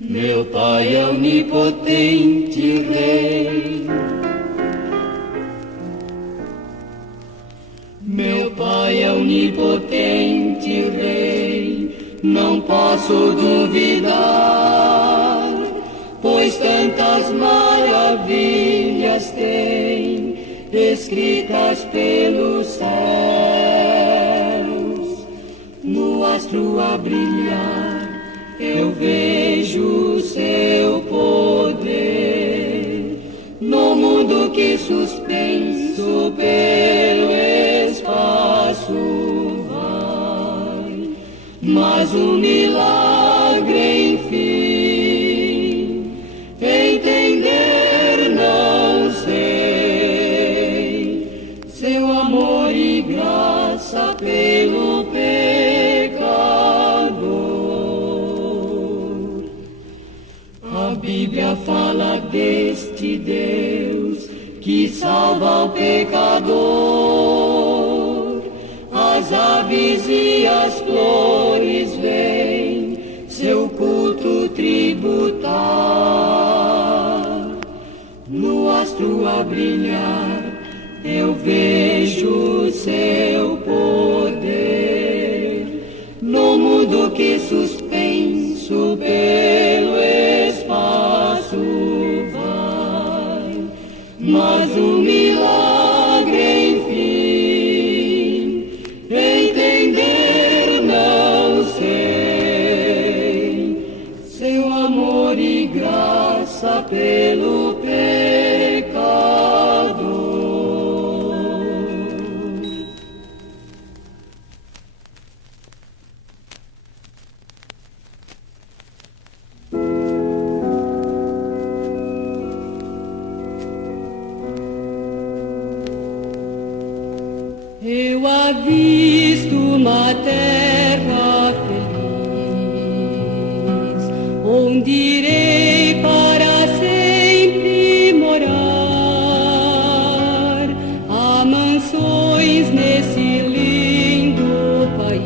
Meu Pai é onipotente Rei. Meu Pai é onipotente Rei, não posso duvidar, pois tantas maravilhas tem escritas pelos céus. No astro a brilhar, eu vejo seu poder, no mundo que suspenso pelo espaço vai, mas um milagre enfim, entender não sei, seu amor e graça pelo pecador. A Bíblia fala deste Deus que salva o pecador. As aves e as flores vêm seu culto tributar. No astro a brilhar, eu vejo seu poder, no mundo que suspenso pelo espaço vai, mas um milagre enfim, entender não sei, seu amor e graça pelo pecador. Eu avisto uma terra feliz, onde irei para sempre morar. Há mansões nesse lindo país,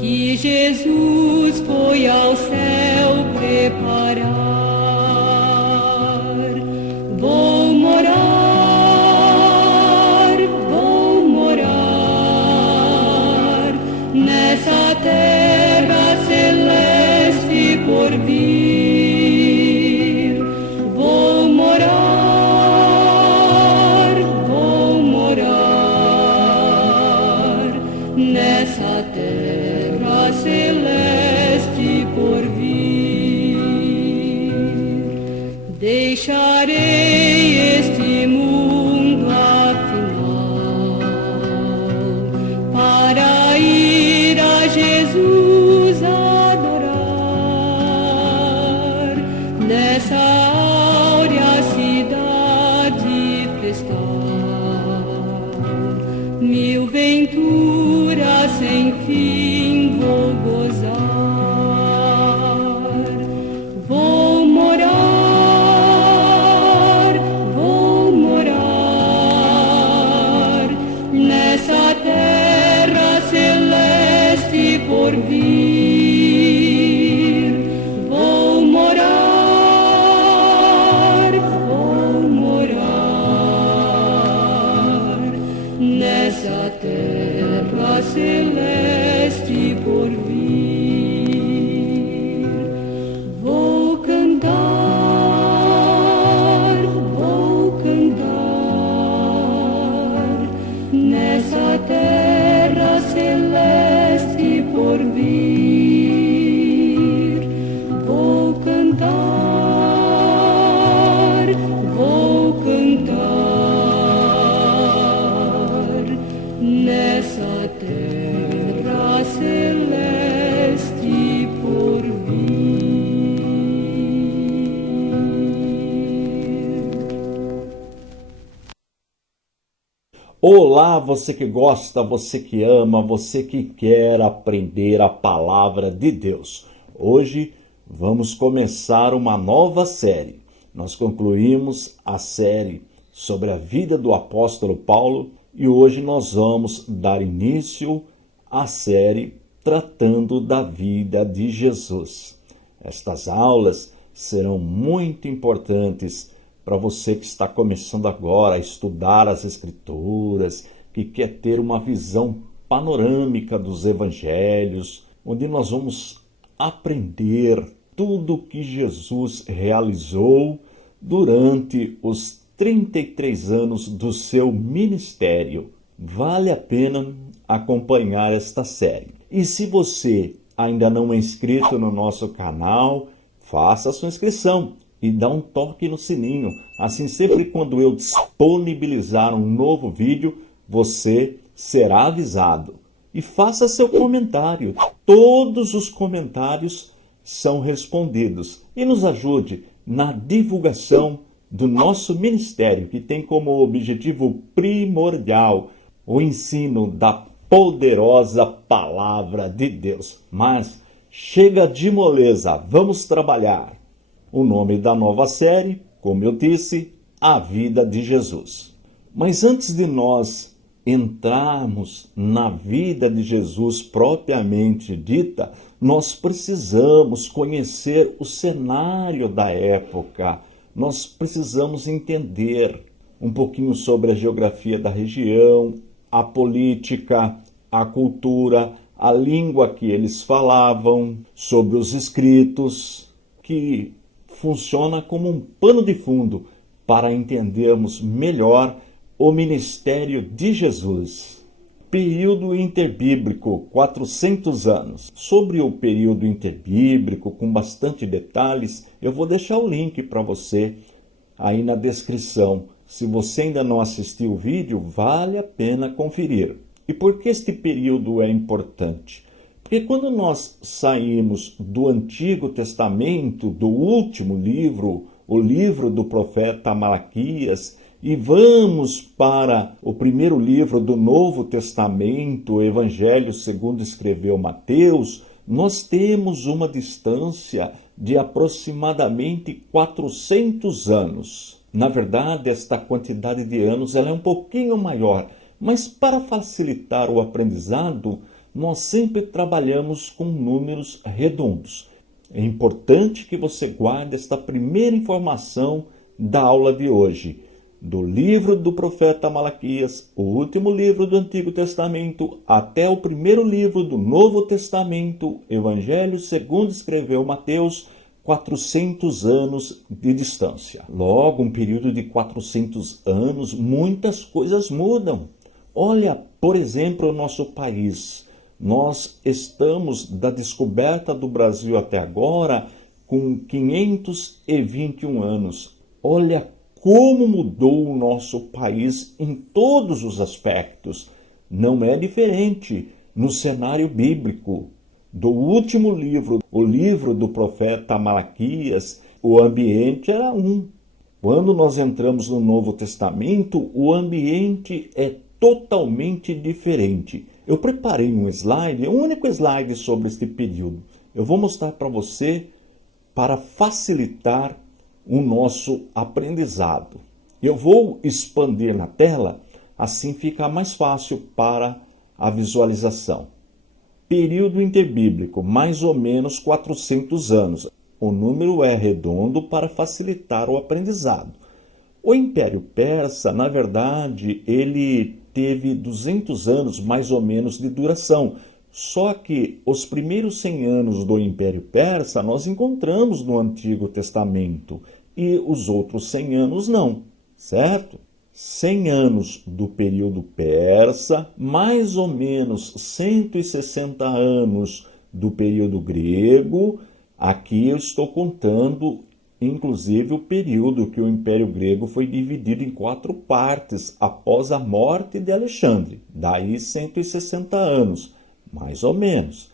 que Jesus foi ao céu preparar. Vou morar nessa terra celeste por vir. Vou morar nessa terra celeste por vir. Deixarei este mundo afinal para ir a Jesus adorar, nessa áurea cidade festal. Mil venturas sem fim vou gozar. Vou morar nessa terra celeste por vir. Vou morar nessa terra celeste por vir. Vou cantar nessa terra celeste por vir. Vou cantar nessa terra celeste por vir. Olá, você que gosta, você que ama, você que quer aprender a palavra de Deus. Hoje vamos começar uma nova série. Nós concluímos a série sobre a vida do apóstolo Paulo e hoje nós vamos dar início à série tratando da vida de Jesus. Estas aulas serão muito importantes para você que está começando agora a estudar as Escrituras, que quer ter uma visão panorâmica dos evangelhos, onde nós vamos aprender tudo o que Jesus realizou durante os 33 anos do seu ministério. Vale a pena acompanhar esta série. E se você ainda não é inscrito no nosso canal, faça a sua inscrição e dá um toque no sininho. Assim, sempre quando eu disponibilizar um novo vídeo, você será avisado. E faça seu comentário. Todos os comentários são respondidos. E nos ajude na divulgação do nosso ministério, que tem como objetivo primordial o ensino da poderosa palavra de Deus. Mas chega de moleza, vamos trabalhar. O nome da nova série, como eu disse, A Vida de Jesus. Mas antes de nós entrarmos na vida de Jesus propriamente dita, nós precisamos conhecer o cenário da época. Nós precisamos entender um pouquinho sobre a geografia da região, a política, a cultura, a língua que eles falavam, sobre os escritos, que funciona como um pano de fundo para entendermos melhor o ministério de Jesus. Período interbíblico, 400 anos. Sobre o período interbíblico, com bastante detalhes, eu vou deixar o link para você aí na descrição. Se você ainda não assistiu o vídeo, vale a pena conferir. E por que este período é importante? Porque quando nós saímos do Antigo Testamento, do último livro, o livro do profeta Malaquias, e vamos para o primeiro livro do Novo Testamento, o Evangelho segundo escreveu Mateus, nós temos uma distância de aproximadamente 400 anos. Na verdade, esta quantidade de anos ela é um pouquinho maior, mas para facilitar o aprendizado, nós sempre trabalhamos com números redondos. É importante que você guarde esta primeira informação da aula de hoje. Do livro do profeta Malaquias, o último livro do Antigo Testamento, até o primeiro livro do Novo Testamento, Evangelho segundo escreveu Mateus, 400 anos de distância. Logo, um período de 400 anos, muitas coisas mudam. Olha, por exemplo, o nosso país. Nós estamos, da descoberta do Brasil até agora, com 521 anos. Olha como mudou o nosso país em todos os aspectos. Não é diferente no cenário bíblico. Do último livro, o livro do profeta Malaquias, o ambiente era um. Quando nós entramos no Novo Testamento, o ambiente é totalmente diferente. Eu preparei um slide, um único slide sobre este período. Eu vou mostrar para você para facilitar o nosso aprendizado. Eu vou expandir na tela, assim fica mais fácil para a visualização. Período interbíblico, mais ou menos 400 anos. O número é redondo para facilitar o aprendizado. O Império Persa, na verdade, ele teve 200 anos mais ou menos de duração. Só que os primeiros 100 anos do Império Persa nós encontramos no Antigo Testamento e os outros 100 anos não, certo? 100 anos do período persa, mais ou menos 160 anos do período grego. Aqui eu estou contando, inclusive, o período que o Império Grego foi dividido em 4 partes após a morte de Alexandre. Daí 160 anos, mais ou menos.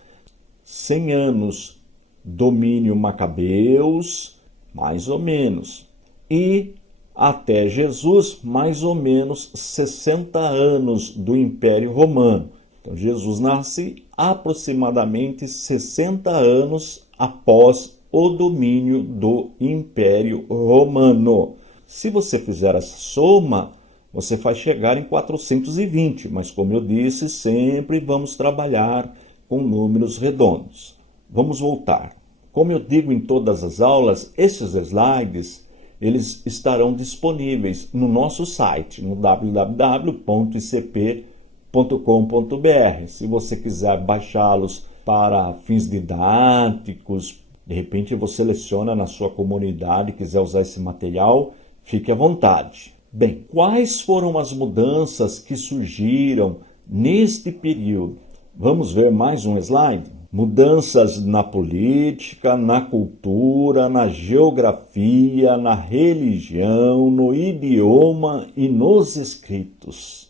100 anos domínio Macabeus, mais ou menos. E até Jesus, mais ou menos 60 anos do Império Romano. Então, Jesus nasce aproximadamente 60 anos após o domínio do Império Romano. Se você fizer essa soma, você vai chegar em 420, mas como eu disse, sempre vamos trabalhar com números redondos. Vamos voltar. Como eu digo em todas as aulas, esses slides eles estarão disponíveis no nosso site, no www.icp.com.br. Se você quiser baixá-los para fins didáticos, de repente você seleciona na sua comunidade e quiser usar esse material, fique à vontade. Bem, quais foram as mudanças que surgiram neste período? Vamos ver mais um slide? Mudanças na política, na cultura, na geografia, na religião, no idioma e nos escritos.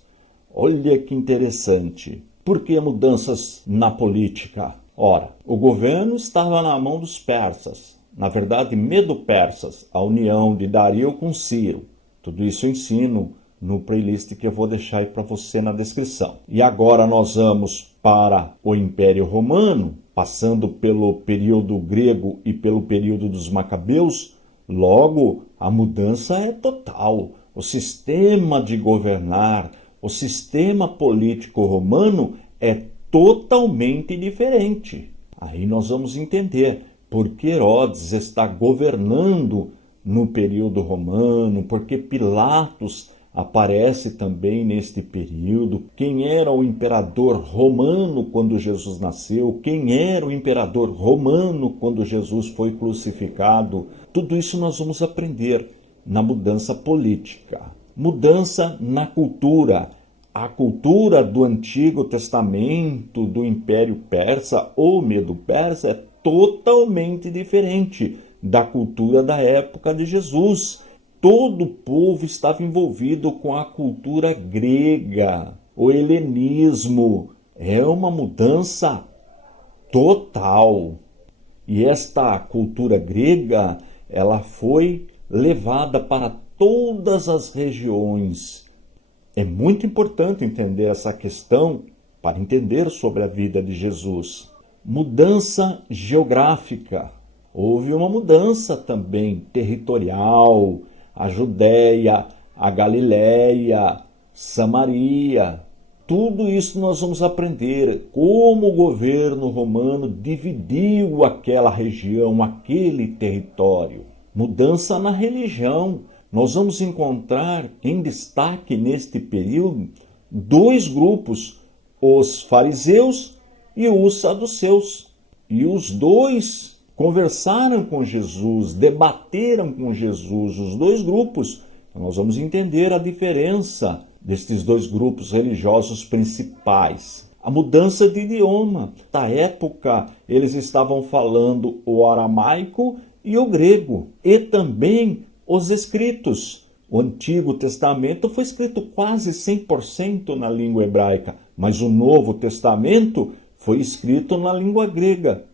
Olha que interessante. Por que mudanças na política? Ora, o governo estava na mão dos persas, na verdade medo-persas, a união de Dario com Ciro. Tudo isso eu ensino no playlist que eu vou deixar aí para você na descrição. E agora nós vamos para o Império Romano, passando pelo período grego e pelo período dos Macabeus. Logo, a mudança é total. O sistema de governar, o sistema político romano é totalmente diferente. Aí nós vamos entender por que Herodes está governando no período romano, porque Pilatos aparece também neste período, quem era o imperador romano quando Jesus nasceu, quem era o imperador romano quando Jesus foi crucificado. Tudo isso nós vamos aprender na mudança política. Mudança na cultura. A cultura do Antigo Testamento, do Império Persa ou Medo-Persa é totalmente diferente da cultura da época de Jesus. Todo o povo estava envolvido com a cultura grega, o helenismo. É uma mudança total. E esta cultura grega, ela foi levada para todas as regiões. É muito importante entender essa questão para entender sobre a vida de Jesus. Mudança geográfica. Houve uma mudança também territorial. A Judéia, a Galiléia, Samaria. Tudo isso nós vamos aprender como o governo romano dividiu aquela região, aquele território. Mudança na religião. Nós vamos encontrar em destaque neste período dois grupos, os fariseus e os saduceus. E os dois conversaram com Jesus, debateram com Jesus, os dois grupos. Então, nós vamos entender a diferença destes dois grupos religiosos principais. A mudança de idioma. Na época, eles estavam falando o aramaico e o grego, e também os escritos. O Antigo Testamento foi escrito quase 100% na língua hebraica, mas o Novo Testamento foi escrito na língua grega.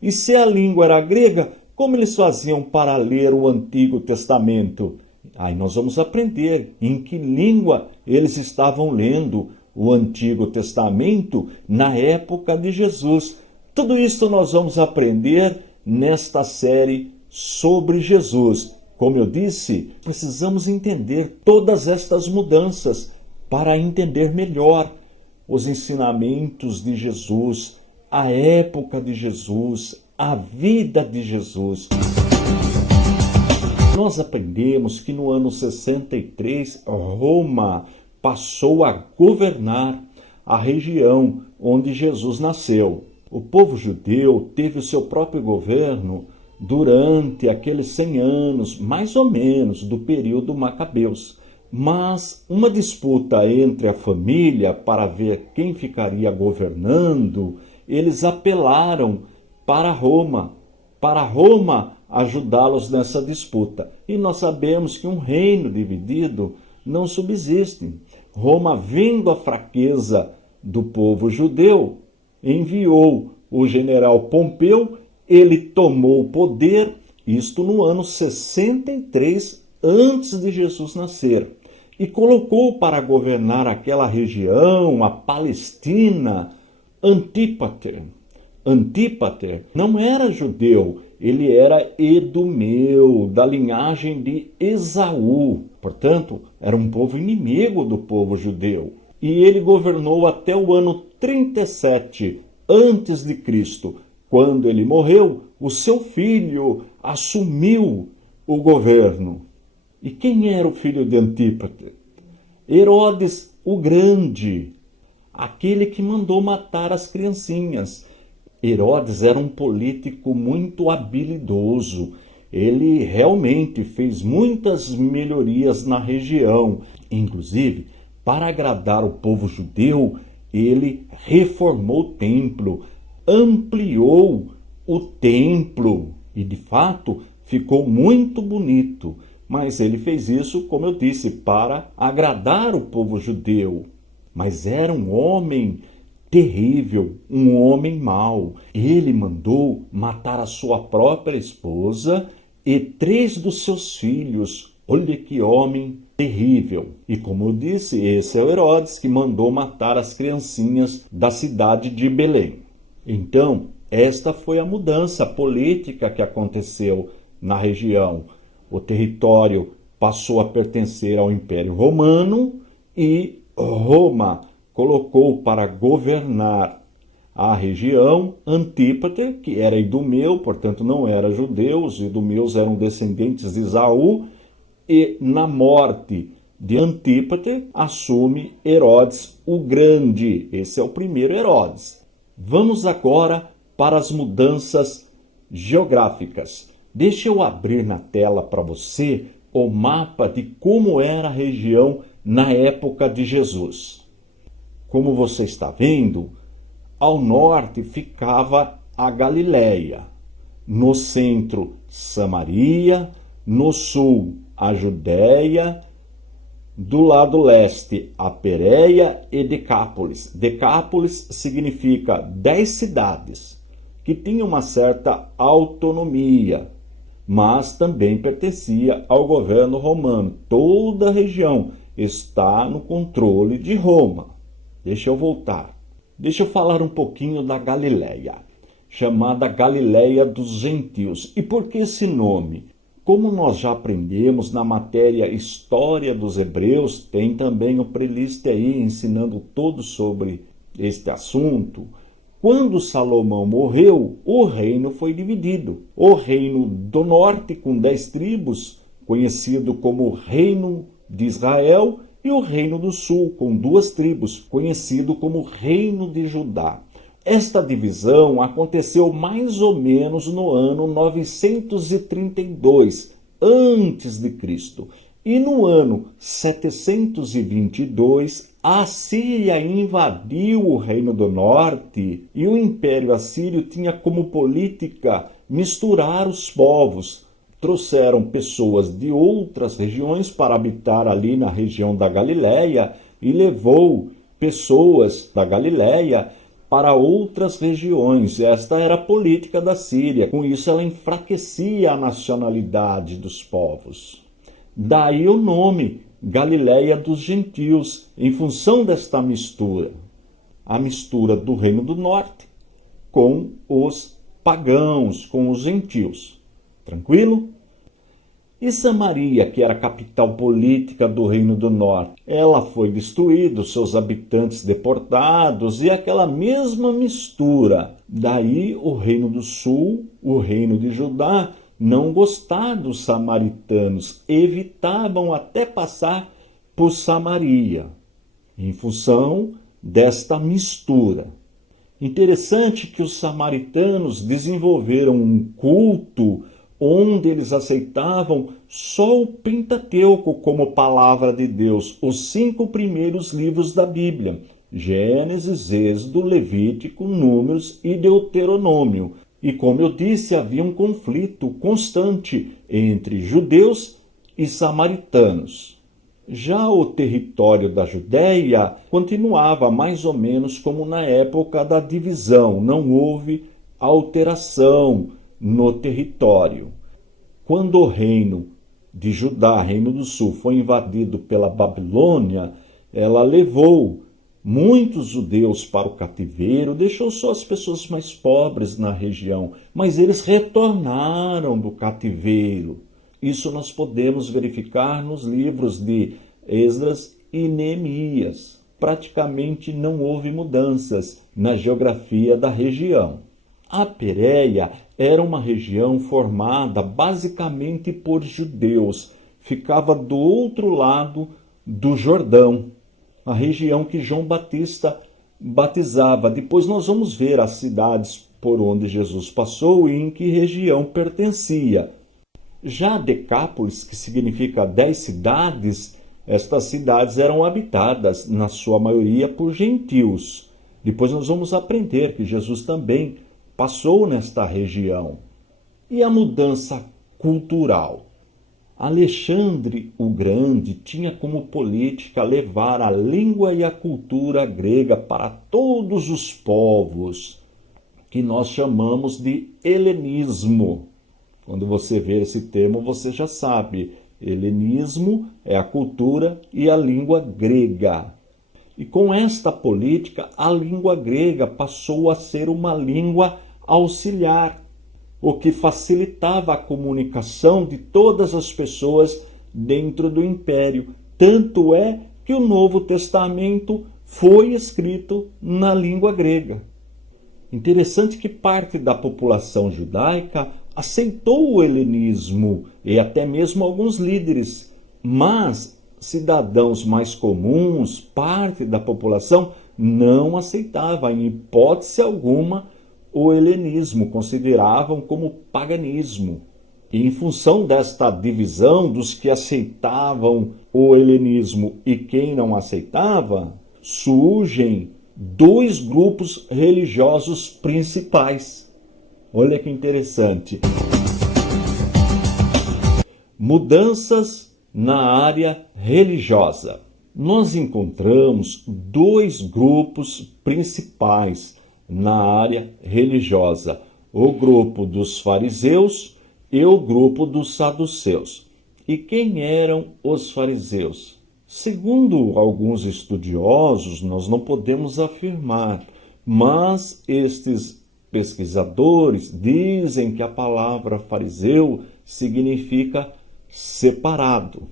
E se a língua era grega, como eles faziam para ler o Antigo Testamento? Aí nós vamos aprender em que língua eles estavam lendo o Antigo Testamento na época de Jesus. Tudo isso nós vamos aprender nesta série sobre Jesus. Como eu disse, precisamos entender todas estas mudanças para entender melhor os ensinamentos de Jesus, a época de Jesus, a vida de Jesus. Nós aprendemos que no ano 63, Roma passou a governar a região onde Jesus nasceu. O povo judeu teve o seu próprio governo durante aqueles 100 anos, mais ou menos, do período Macabeus. Mas uma disputa entre a família para ver quem ficaria governando, eles apelaram para Roma ajudá-los nessa disputa. E nós sabemos que um reino dividido não subsiste. Roma, vendo a fraqueza do povo judeu, enviou o general Pompeu. Ele tomou o poder, isto no ano 63 antes de Jesus nascer, e colocou para governar aquela região, a Palestina, Antípater. Antípater não era judeu, ele era edumeu, da linhagem de Esaú. Portanto, era um povo inimigo do povo judeu. E ele governou até o ano 37 antes de Cristo. Quando ele morreu, o seu filho assumiu o governo. E quem era o filho de Antípater? Herodes o Grande, aquele que mandou matar as criancinhas. Herodes era um político muito habilidoso. Ele realmente fez muitas melhorias na região. Inclusive, para agradar o povo judeu, ele reformou o templo, ampliou o templo e, de fato, ficou muito bonito. Mas ele fez isso, como eu disse, para agradar o povo judeu. Mas era um homem terrível, um homem mau. Ele mandou matar a sua própria esposa e 3 dos seus filhos. Olha que homem terrível. E como eu disse, esse é o Herodes que mandou matar as criancinhas da cidade de Belém. Então, esta foi a mudança política que aconteceu na região. O território passou a pertencer ao Império Romano e Roma colocou para governar a região Antípater, que era idumeu, portanto não era judeu, os idumeus eram descendentes de Esaú, e na morte de Antípater assume Herodes o Grande. Esse é o primeiro Herodes. Vamos agora para as mudanças geográficas. Deixa eu abrir na tela para você o mapa de como era a região na época de Jesus. Como você está vendo, ao norte ficava a Galileia, no centro Samaria, no sul a Judéia, do lado leste a Pérea e Decápolis. Decápolis significa 10 cidades que tinham uma certa autonomia, mas também pertencia ao governo romano. Toda a região está no controle de Roma. Deixa eu voltar. Deixa eu falar um pouquinho da Galileia, chamada Galileia dos Gentios. E por que esse nome? Como nós já aprendemos na matéria História dos Hebreus, tem também o playlist aí ensinando todo sobre este assunto. Quando Salomão morreu, o reino foi dividido. O reino do norte, com 10 tribos, conhecido como Reino de Israel, e o reino do sul, com 2 tribos, conhecido como Reino de Judá. Esta divisão aconteceu mais ou menos no ano 932 a.C. E no ano 722, a Assíria invadiu o Reino do Norte e o Império Assírio tinha como política misturar os povos. Trouxeram pessoas de outras regiões para habitar ali na região da Galileia e levou pessoas da Galileia para outras regiões. Esta era a política da Síria. Com isso, ela enfraquecia a nacionalidade dos povos. Daí o nome Galileia dos Gentios, em função desta mistura. A mistura do Reino do Norte com os pagãos, com os gentios. Tranquilo? E Samaria, que era a capital política do Reino do Norte, ela foi destruída, seus habitantes deportados e aquela mesma mistura. Daí o Reino do Sul, o Reino de Judá, não gostavam dos samaritanos, evitavam até passar por Samaria, em função desta mistura. Interessante que os samaritanos desenvolveram um culto onde eles aceitavam só o Pentateuco como palavra de Deus, os 5 primeiros livros da Bíblia, Gênesis, Êxodo, Levítico, Números e Deuteronômio. E como eu disse, havia um conflito constante entre judeus e samaritanos. Já o território da Judéia continuava mais ou menos como na época da divisão, não houve alteração no território. Quando o reino de Judá, Reino do Sul, foi invadido pela Babilônia, ela levou muitos judeus para o cativeiro, deixou só as pessoas mais pobres na região, mas eles retornaram do cativeiro. Isso nós podemos verificar nos livros de Esdras e Neemias. praticamente não houve mudanças na geografia da região. A Pérea era uma região formada basicamente por judeus, ficava do outro lado do Jordão, a região que João Batista batizava. Depois nós vamos ver as cidades por onde Jesus passou e em que região pertencia. Já Decápolis, que significa 10 cidades, estas cidades eram habitadas, na sua maioria, por gentios. Depois nós vamos aprender que Jesus também passou nesta região. E a mudança cultural? Alexandre o Grande tinha como política levar a língua e a cultura grega para todos os povos, que nós chamamos de helenismo. Quando você vê esse termo, você já sabe. Helenismo é a cultura e a língua grega. E com esta política, a língua grega passou a ser uma língua auxiliar, o que facilitava a comunicação de todas as pessoas dentro do império. Tanto é que o Novo Testamento foi escrito na língua grega. Interessante que parte da população judaica aceitou o helenismo e até mesmo alguns líderes, mas cidadãos mais comuns, parte da população, não aceitava em hipótese alguma o helenismo, consideravam como paganismo. E em função desta divisão dos que aceitavam o helenismo e quem não aceitava, surgem dois grupos religiosos principais. Olha que interessante. Mudanças na área religiosa. Nós encontramos dois grupos principais na área religiosa: o grupo dos fariseus e o grupo dos saduceus. E quem eram os fariseus? Segundo alguns estudiosos, nós não podemos afirmar, mas estes pesquisadores dizem que a palavra fariseu significa separado.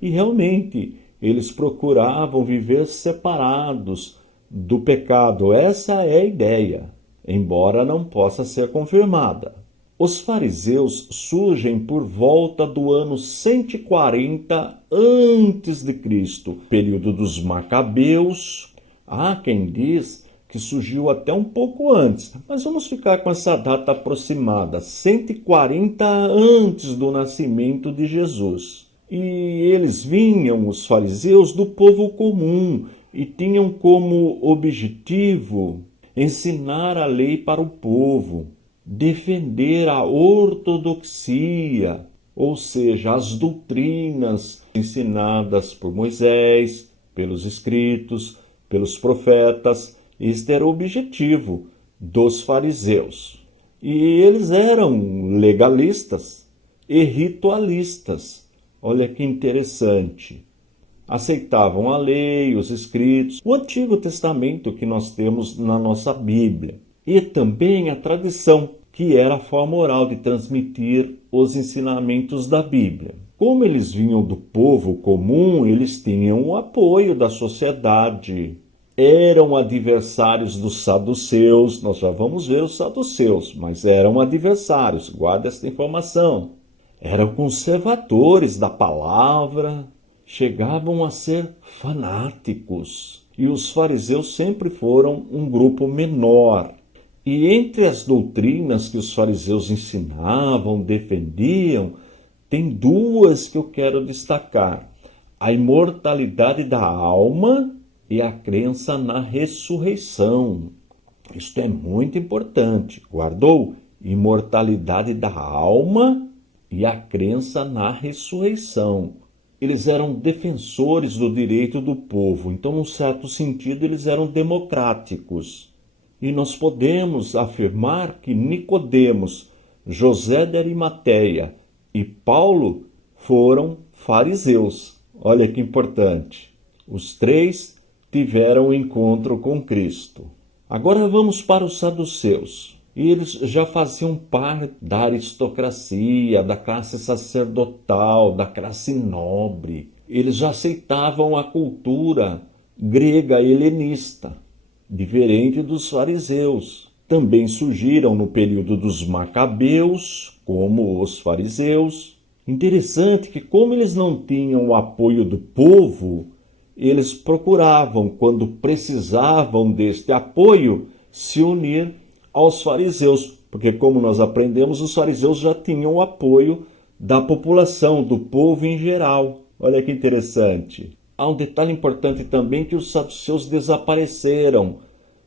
E realmente, eles procuravam viver separados do pecado. Essa é a ideia, embora não possa ser confirmada. Os fariseus surgem por volta do ano 140 a.C., período dos Macabeus. Há quem diz que surgiu até um pouco antes, mas vamos ficar com essa data aproximada, 140 antes do nascimento de Jesus. E eles vinham, os fariseus, do povo comum e tinham como objetivo ensinar a lei para o povo, defender a ortodoxia, ou seja, as doutrinas ensinadas por Moisés, pelos escritos, pelos profetas. Este era o objetivo dos fariseus. E eles eram legalistas e ritualistas. Olha que interessante. Aceitavam a lei, os escritos, o Antigo Testamento que nós temos na nossa Bíblia. E também a tradição, que era a forma oral de transmitir os ensinamentos da Bíblia. Como eles vinham do povo comum, eles tinham o apoio da sociedade. Eram adversários dos saduceus, nós já vamos ver os saduceus, mas eram adversários, guarda esta informação. Eram conservadores da palavra, chegavam a ser fanáticos. E os fariseus sempre foram um grupo menor. E entre as doutrinas que os fariseus ensinavam, defendiam, tem duas que eu quero destacar: a imortalidade da alma e a crença na ressurreição. Isto é muito importante. Guardou? Imortalidade da alma e a crença na ressurreição. Eles eram defensores do direito do povo, então, num certo sentido, eles eram democráticos. E nós podemos afirmar que Nicodemos, José de Arimateia e Paulo foram fariseus. Olha que importante. Os três tiveram um encontro com Cristo. Agora vamos para os saduceus. Eles já faziam parte da aristocracia, da classe sacerdotal, da classe nobre. Eles já aceitavam a cultura grega helenista, diferente dos fariseus. Também surgiram no período dos macabeus, como os fariseus. Interessante que, como eles não tinham o apoio do povo, eles procuravam, quando precisavam deste apoio, se unir aos fariseus, porque, como nós aprendemos, os fariseus já tinham o apoio da população, do povo em geral. Olha que interessante. Há um detalhe importante também, que os saduceus desapareceram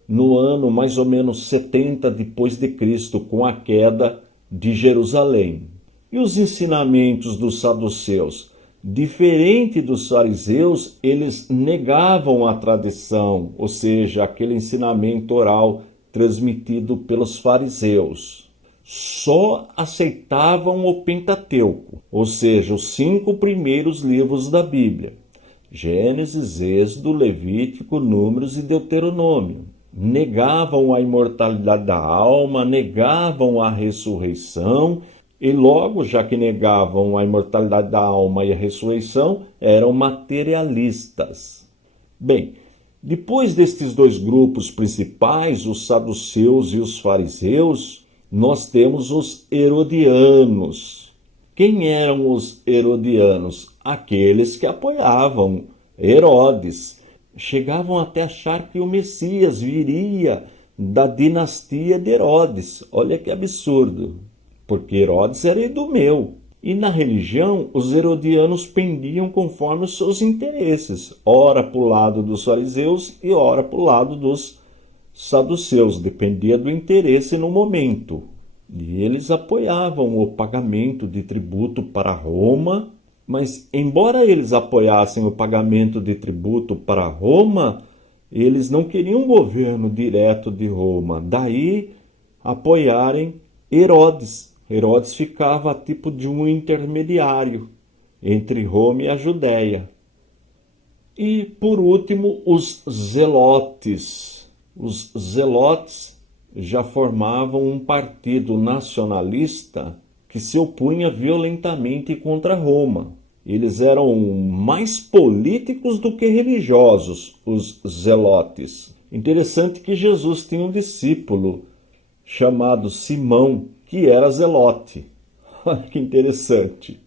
no ano mais ou menos 70 depois de Cristo, com a queda de Jerusalém. E os ensinamentos dos saduceus? Diferente dos fariseus, eles negavam a tradição, ou seja, aquele ensinamento oral transmitido pelos fariseus. Só aceitavam o Pentateuco, ou seja, os 5 primeiros livros da Bíblia: Gênesis, Êxodo, Levítico, Números e Deuteronômio. Negavam a imortalidade da alma, negavam a ressurreição, e logo, já que negavam a imortalidade da alma e a ressurreição, eram materialistas. Bem, depois destes 2 grupos principais, os saduceus e os fariseus, nós temos os herodianos. Quem eram os herodianos? Aqueles que apoiavam Herodes. Chegavam até a achar que o Messias viria da dinastia de Herodes. Olha que absurdo, porque Herodes era idumeu. E na religião, os herodianos pendiam conforme os seus interesses, ora para o lado dos fariseus e ora para o lado dos saduceus, dependia do interesse no momento. E eles apoiavam o pagamento de tributo para Roma, mas embora eles apoiassem o pagamento de tributo para Roma, eles não queriam um governo direto de Roma, daí apoiarem Herodes. Herodes ficava tipo de um intermediário entre Roma e a Judéia. E, por último, os zelotes. Os zelotes já formavam um partido nacionalista que se opunha violentamente contra Roma. Eles eram mais políticos do que religiosos, os zelotes. Interessante que Jesus tinha um discípulo chamado Simão, que era zelote. Olha que interessante.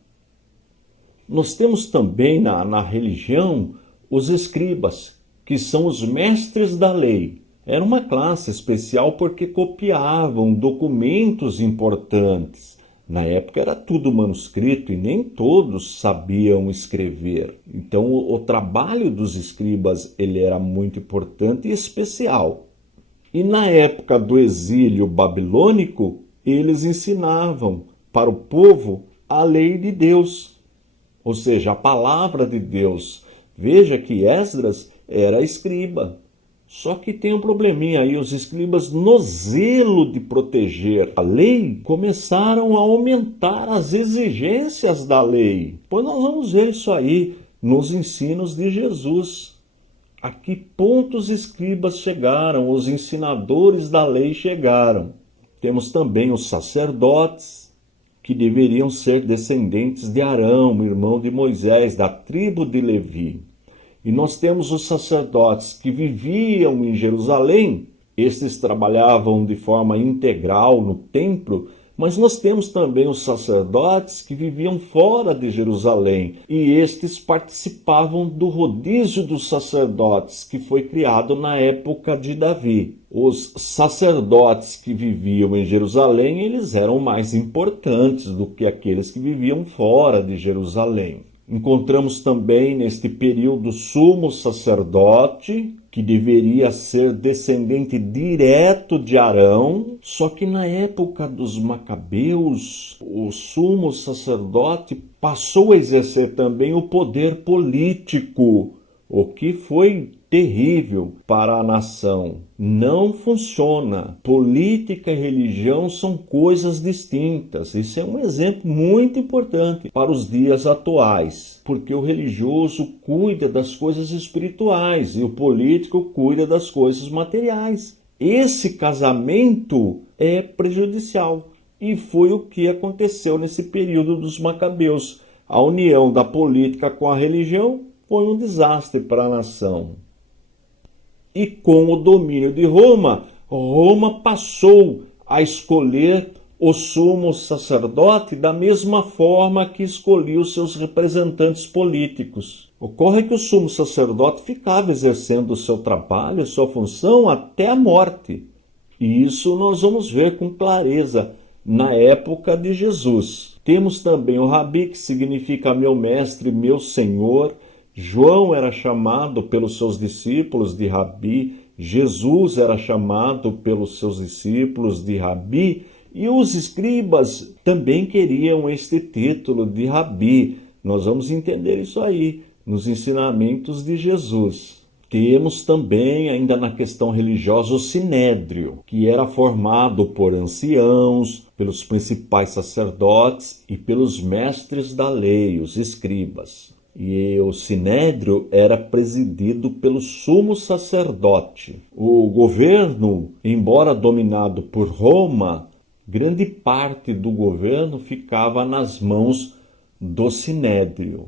Nós temos também na religião os escribas, que são os mestres da lei. Era uma classe especial porque copiavam documentos importantes. Na época era tudo manuscrito e nem todos sabiam escrever. Então o trabalho dos escribas ele era muito importante e especial. E na época do exílio babilônico, eles ensinavam para o povo a lei de Deus, ou seja, a palavra de Deus. Veja que Esdras era escriba. Só que tem um probleminha aí, os escribas, no zelo de proteger a lei, começaram a aumentar as exigências da lei. Pois nós vamos ver isso aí nos ensinos de Jesus. A que ponto os escribas chegaram, os ensinadores da lei chegaram. Temos também os sacerdotes, que deveriam ser descendentes de Arão, irmão de Moisés, da tribo de Levi. E nós temos os sacerdotes que viviam em Jerusalém. Estes trabalhavam de forma integral no templo, mas nós temos também os sacerdotes que viviam fora de Jerusalém. E estes participavam do rodízio dos sacerdotes, que foi criado na época de Davi. Os sacerdotes que viviam em Jerusalém, eles eram mais importantes do que aqueles que viviam fora de Jerusalém. Encontramos também neste período o sumo sacerdote, que deveria ser descendente direto de Arão, só que na época dos macabeus, o sumo sacerdote passou a exercer também o poder político, o que foi terrível para a nação. Não funciona. Política e religião são coisas distintas. Isso é um exemplo muito importante para os dias atuais, porque o religioso cuida das coisas espirituais e o político cuida das coisas materiais. Esse casamento é prejudicial e foi o que aconteceu nesse período dos macabeus. A união da política com a religião foi um desastre para a nação. E com o domínio de Roma, Roma passou a escolher o sumo sacerdote da mesma forma que escolhia os seus representantes políticos. Ocorre que o sumo sacerdote ficava exercendo o seu trabalho, sua função até a morte. E isso nós vamos ver com clareza na época de Jesus. Temos também o Rabi, que significa meu mestre, meu senhor. João era chamado pelos seus discípulos de Rabi. Jesus era chamado pelos seus discípulos de Rabi. E os escribas também queriam este título de Rabi. Nós vamos entender isso aí nos ensinamentos de Jesus. Temos também, ainda na questão religiosa, o Sinédrio, que era formado por anciãos, pelos principais sacerdotes e pelos mestres da lei, os escribas. E o Sinédrio era presidido pelo sumo sacerdote. O governo, embora dominado por Roma, grande parte do governo ficava nas mãos do Sinédrio.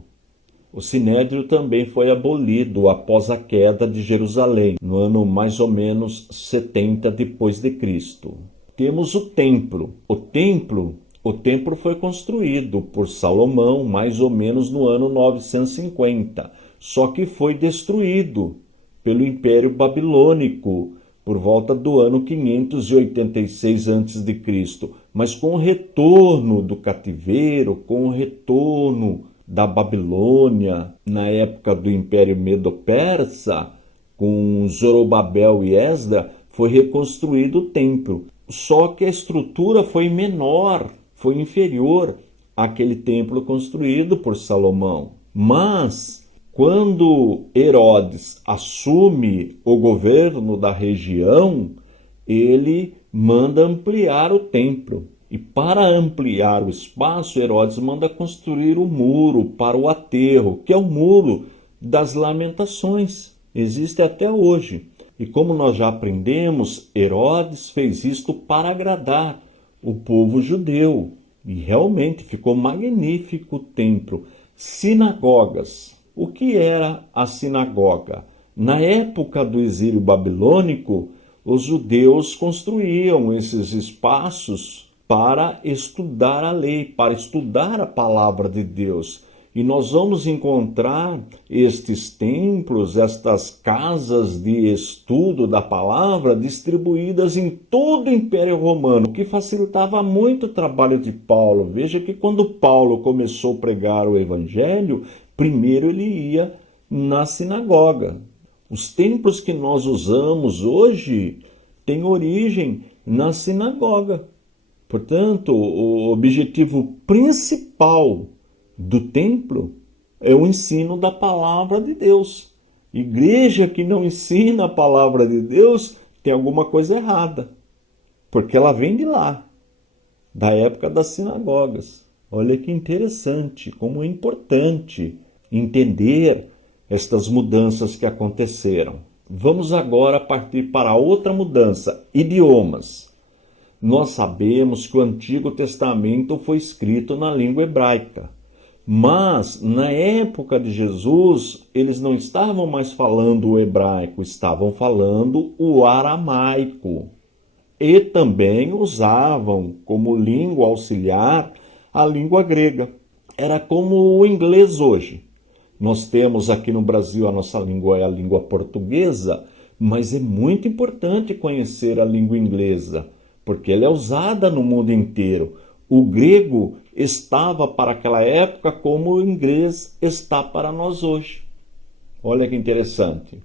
O Sinédrio também foi abolido após a queda de Jerusalém, no ano mais ou menos 70 depois de Cristo. Temos o templo. O templo foi construído por Salomão mais ou menos no ano 950, só que foi destruído pelo Império Babilônico por volta do ano 586 a.C., mas com o retorno do cativeiro, com o retorno da Babilônia, na época do Império Medo-Persa, com Zorobabel e Esdra, foi reconstruído o templo. Só que a estrutura foi menor, foi inferior àquele templo construído por Salomão. Mas, quando Herodes assume o governo da região, ele manda ampliar o templo. E para ampliar o espaço, Herodes manda construir o muro para o aterro, que é o muro das lamentações. Existe até hoje. E como nós já aprendemos, Herodes fez isto para agradar o povo judeu. E realmente ficou magnífico o templo. Sinagogas. O que era a sinagoga? Na época do exílio babilônico, os judeus construíam esses espaços para estudar a lei, para estudar a palavra de Deus. E nós vamos encontrar estes templos, estas casas de estudo da palavra distribuídas em todo o Império Romano, o que facilitava muito o trabalho de Paulo. Veja que quando Paulo começou a pregar o Evangelho, primeiro ele ia na sinagoga. Os templos que nós usamos hoje têm origem na sinagoga. Portanto, o objetivo principal do templo é o ensino da palavra de Deus. Igreja que não ensina a palavra de Deus tem alguma coisa errada, porque ela vem de lá, da época das sinagogas. Olha que interessante, como é importante entender estas mudanças que aconteceram. Vamos agora partir para outra mudança, idiomas. Nós sabemos que o Antigo Testamento foi escrito na língua hebraica, mas na época de Jesus eles não estavam mais falando o hebraico, estavam falando o aramaico. E também usavam como língua auxiliar a língua grega. Era como o inglês hoje. Nós temos aqui no Brasil a nossa língua é a língua portuguesa, mas é muito importante conhecer a língua inglesa, porque ela é usada no mundo inteiro. O grego estava para aquela época como o inglês está para nós hoje. Olha que interessante.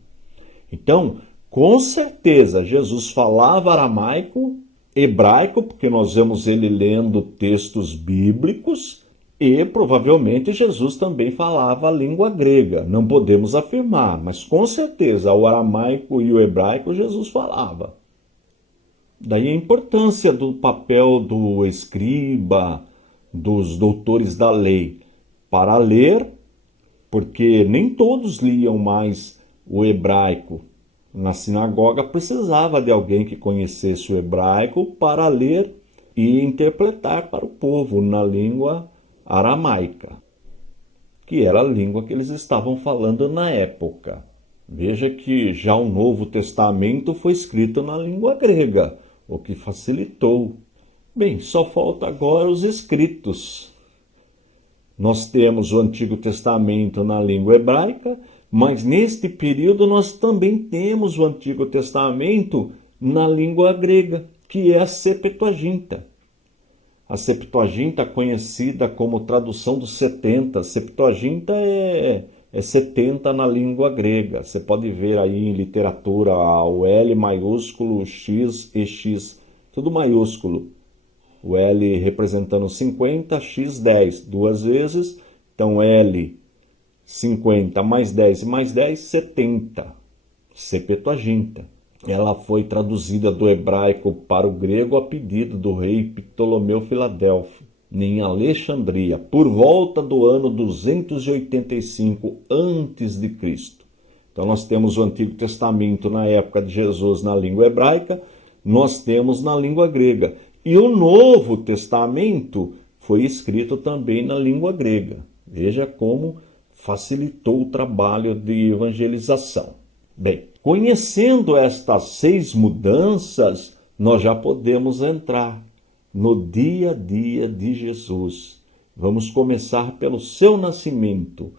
Então, com certeza, Jesus falava aramaico, hebraico, porque nós vemos ele lendo textos bíblicos, e provavelmente Jesus também falava a língua grega. Não podemos afirmar, mas com certeza o aramaico e o hebraico Jesus falava. Daí a importância do papel do escriba, dos doutores da lei, para ler, porque nem todos liam mais o hebraico. Na sinagoga precisava de alguém que conhecesse o hebraico para ler e interpretar para o povo na língua aramaica, que era a língua que eles estavam falando na época. Veja que já o Novo Testamento foi escrito na língua grega, o que facilitou. Bem, só falta agora os escritos. Nós temos o Antigo Testamento na língua hebraica, mas neste período nós também temos o Antigo Testamento na língua grega, que é a Septuaginta. A Septuaginta, conhecida como tradução dos 70. Septuaginta é 70 na língua grega. Você pode ver aí em literatura o L maiúsculo, o X e X, tudo maiúsculo. O L representando 50, X 10, duas vezes. Então L 50 mais 10, 70. Septuaginta. Ela foi traduzida do hebraico para o grego a pedido do rei Ptolomeu Filadelfo, em Alexandria, por volta do ano 285 a.C. Então nós temos o Antigo Testamento na época de Jesus na língua hebraica, nós temos na língua grega. E o Novo Testamento foi escrito também na língua grega. Veja como facilitou o trabalho de evangelização. Bem, conhecendo estas 6 mudanças, nós já podemos entrar no dia a dia de Jesus. Vamos começar pelo seu nascimento.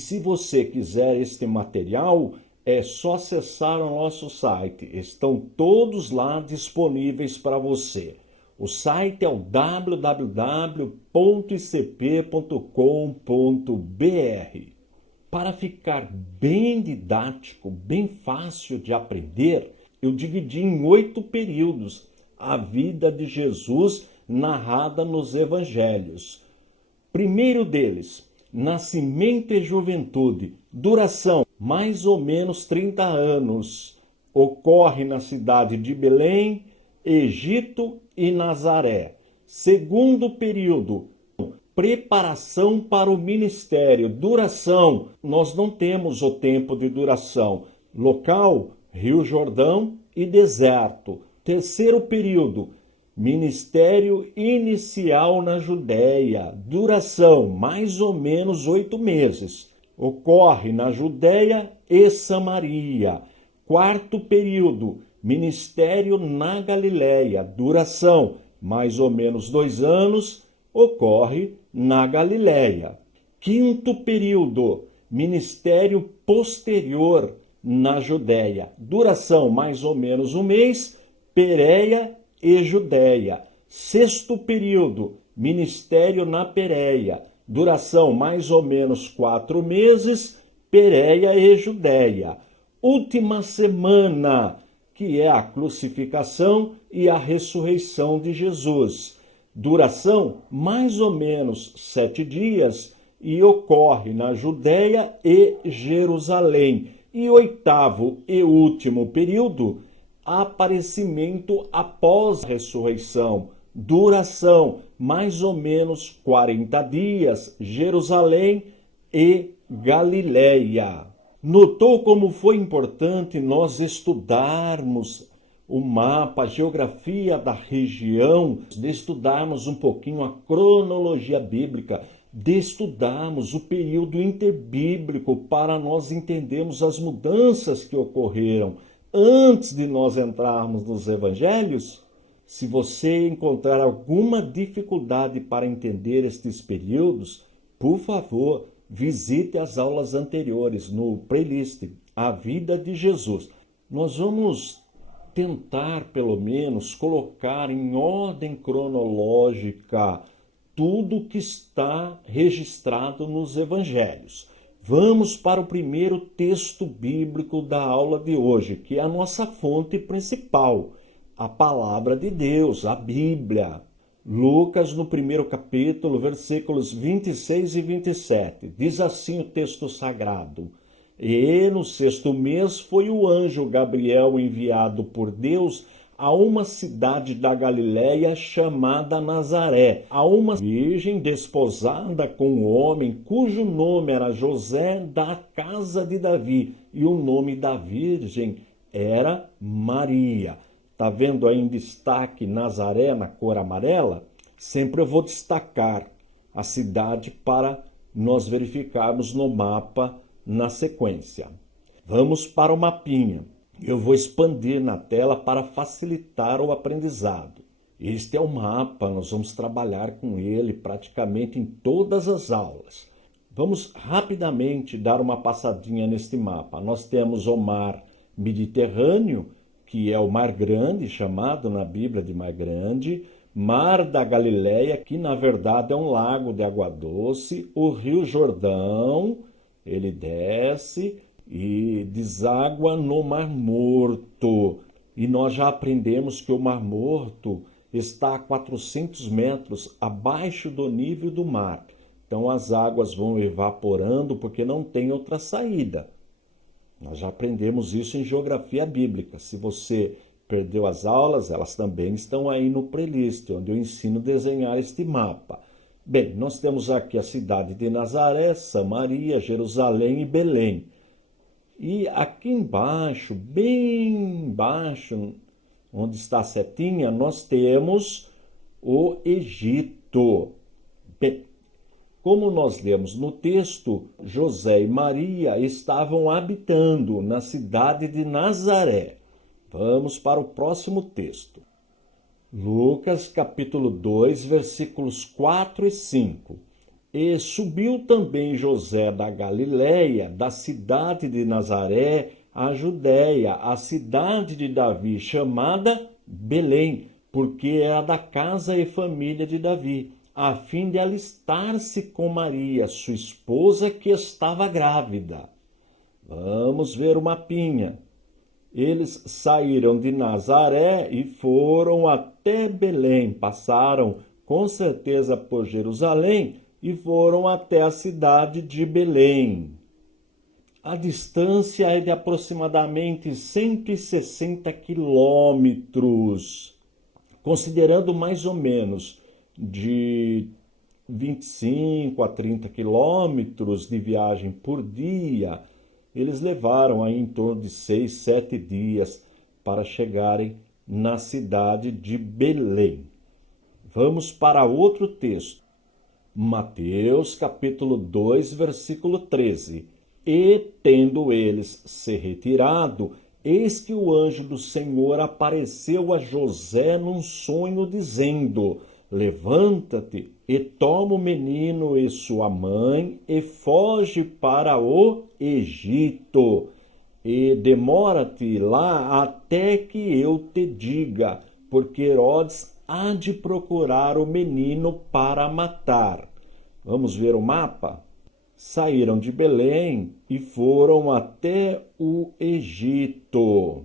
Se você quiser este material, é só acessar o nosso site. Estão todos lá disponíveis para você. O site é o www.icp.com.br. Para ficar bem didático, bem fácil de aprender, eu dividi em 8 períodos a vida de Jesus narrada nos evangelhos. Primeiro deles, nascimento e juventude, duração mais ou menos 30 anos. Ocorre na cidade de Belém, Egito e Nazaré. Segundo período, preparação para o ministério. Duração, nós não temos o tempo de duração. Local, Rio Jordão e deserto. Terceiro período, ministério inicial na Judéia. Duração, mais ou menos 8 meses. Ocorre na Judéia e Samaria. Quarto período, ministério na Galileia. Duração, mais ou menos 2 anos. Ocorre na Galileia. Quinto período, ministério posterior na Judéia. Duração mais ou menos 1 mês, Pérea e Judéia. Sexto período, ministério na Pérea. Duração mais ou menos 4 meses, Pérea e Judéia. Última semana, que é a crucificação e a ressurreição de Jesus. Duração mais ou menos 7 dias e ocorre na Judéia e Jerusalém. E oitavo e último período, aparecimento após a ressurreição. Duração mais ou menos 40 dias, Jerusalém e Galileia. Notou como foi importante nós estudarmos o mapa, a geografia da região, de estudarmos um pouquinho a cronologia bíblica, de estudarmos o período interbíblico para nós entendermos as mudanças que ocorreram antes de nós entrarmos nos evangelhos? Se você encontrar alguma dificuldade para entender estes períodos, por favor, visite as aulas anteriores no playlist A Vida de Jesus. Nós vamos tentar, pelo menos, colocar em ordem cronológica tudo que está registrado nos evangelhos. Vamos para o primeiro texto bíblico da aula de hoje, que é a nossa fonte principal, a palavra de Deus, a Bíblia. Lucas, no primeiro capítulo, versículos 26 e 27. Diz assim o texto sagrado: E no 6º mês foi o anjo Gabriel enviado por Deus a uma cidade da Galiléia chamada Nazaré, a uma virgem desposada com um homem cujo nome era José, da casa de Davi, e o nome da virgem era Maria. Está vendo aí em destaque Nazaré na cor amarela? Sempre eu vou destacar a cidade para nós verificarmos no mapa na sequência. Vamos para o mapinha. Eu vou expandir na tela para facilitar o aprendizado. Este é o mapa, nós vamos trabalhar com ele praticamente em todas as aulas. Vamos rapidamente dar uma passadinha neste mapa. Nós temos o mar Mediterrâneo, que é o Mar Grande, chamado na Bíblia de Mar Grande, Mar da Galileia, que na verdade é um lago de água doce, o Rio Jordão, ele desce e deságua no Mar Morto. E nós já aprendemos que o Mar Morto está a 400 metros abaixo do nível do mar. Então as águas vão evaporando porque não tem outra saída. Nós já aprendemos isso em geografia bíblica. Se você perdeu as aulas, elas também estão aí no playlist, onde eu ensino a desenhar este mapa. Bem, nós temos aqui a cidade de Nazaré, Samaria, Jerusalém e Belém. E aqui embaixo, bem embaixo, onde está a setinha, nós temos o Egito. Bem, como nós lemos no texto, José e Maria estavam habitando na cidade de Nazaré. Vamos para o próximo texto. Lucas capítulo 2, versículos 4 e 5. E subiu também José da Galileia, da cidade de Nazaré, à Judéia, a cidade de Davi, chamada Belém, porque era da casa e família de Davi, a fim de alistar-se com Maria, sua esposa, que estava grávida. Vamos ver o mapinha. Eles saíram de Nazaré e foram até Belém, passaram com certeza por Jerusalém e foram até a cidade de Belém. A distância é de aproximadamente 160 quilômetros, considerando mais ou menos de 25 a 30 quilômetros de viagem por dia. Eles levaram aí em torno de 6, 7 dias para chegarem na cidade de Belém. Vamos para outro texto. Mateus capítulo 2, versículo 13. E, tendo eles se retirado, eis que o anjo do Senhor apareceu a José num sonho, dizendo: levanta-te e toma o menino e sua mãe e foge para o Egito. E demora-te lá até que eu te diga, porque Herodes há de procurar o menino para matar. Vamos ver o mapa? Saíram de Belém e foram até o Egito.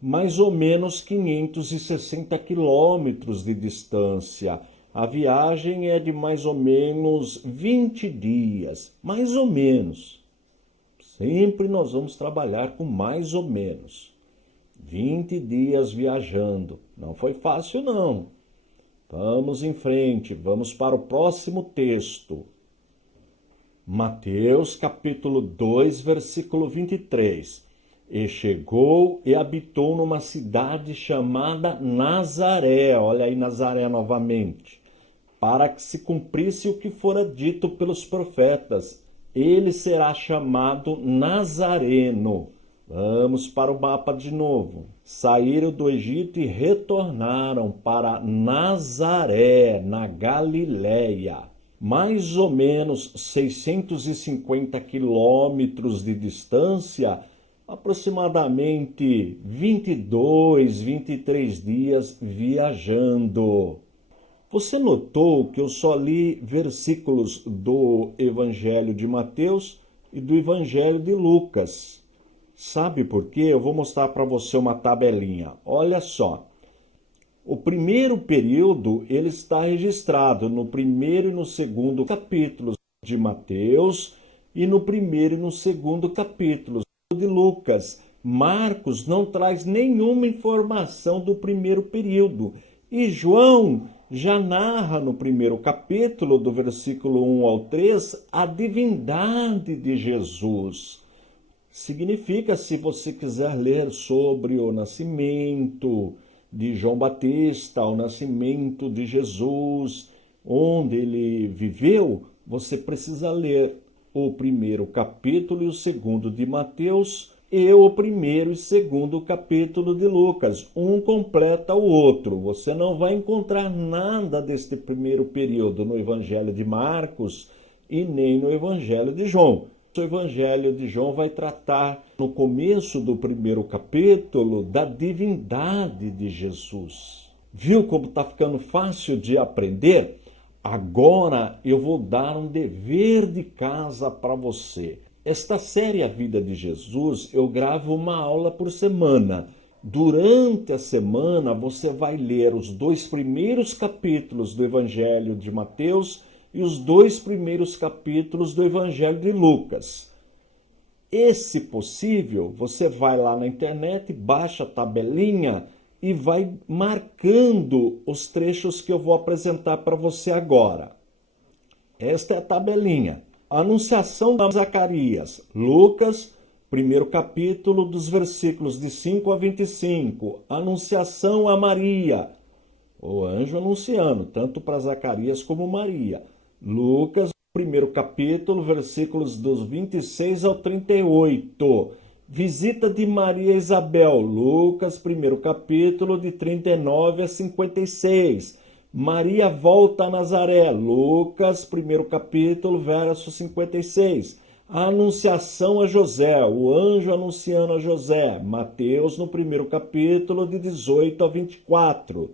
Mais ou menos 560 quilômetros de distância. A viagem é de mais ou menos 20 dias. Mais ou menos. Sempre nós vamos trabalhar com mais ou menos. 20 dias viajando. Não foi fácil, não. Vamos em frente. Vamos para o próximo texto. Mateus capítulo 2, versículo 23. E chegou e habitou numa cidade chamada Nazaré. Olha aí Nazaré novamente. Para que se cumprisse o que fora dito pelos profetas. Ele será chamado Nazareno. Vamos para o mapa de novo. Saíram do Egito e retornaram para Nazaré, na Galileia. Mais ou menos 650 quilômetros de distância, aproximadamente 22, 23 dias viajando. Você notou que eu só li versículos do Evangelho de Mateus e do Evangelho de Lucas. Sabe por quê? Eu vou mostrar para você uma tabelinha. Olha só. O primeiro período ele está registrado no primeiro e no segundo capítulos de Mateus e no primeiro e no segundo capítulos de Lucas. Marcos não traz nenhuma informação do primeiro período. E João já narra no primeiro capítulo, do versículo 1 ao 3, a divindade de Jesus. Significa, se você quiser ler sobre o nascimento de João Batista, o nascimento de Jesus, onde ele viveu, você precisa ler o primeiro capítulo e o segundo de Mateus e o primeiro e segundo capítulo de Lucas. Um completa o outro. Você não vai encontrar nada deste primeiro período no Evangelho de Marcos e nem no Evangelho de João. O Evangelho de João vai tratar, no começo do primeiro capítulo, da divindade de Jesus. Viu como está ficando fácil de aprender? Agora eu vou dar um dever de casa para você. Esta série A Vida de Jesus, eu gravo uma aula por semana. Durante a semana você vai ler os 2 primeiros capítulos do Evangelho de Mateus e os 2 primeiros capítulos do Evangelho de Lucas. E, se possível, você vai lá na internet, baixa a tabelinha e vai marcando os trechos que eu vou apresentar para você agora. Esta é a tabelinha. Anunciação de Zacarias, Lucas, primeiro capítulo, dos versículos de 5 a 25. Anunciação a Maria, o anjo anunciando, tanto para Zacarias como Maria. Lucas, primeiro capítulo, versículos dos 26 ao 38. Visita de Maria a Isabel, Lucas, primeiro capítulo, de 39 a 56. Maria volta a Nazaré, Lucas, primeiro capítulo, verso 56. A anunciação a José, o anjo anunciando a José, Mateus, no primeiro capítulo, de 18 a 24.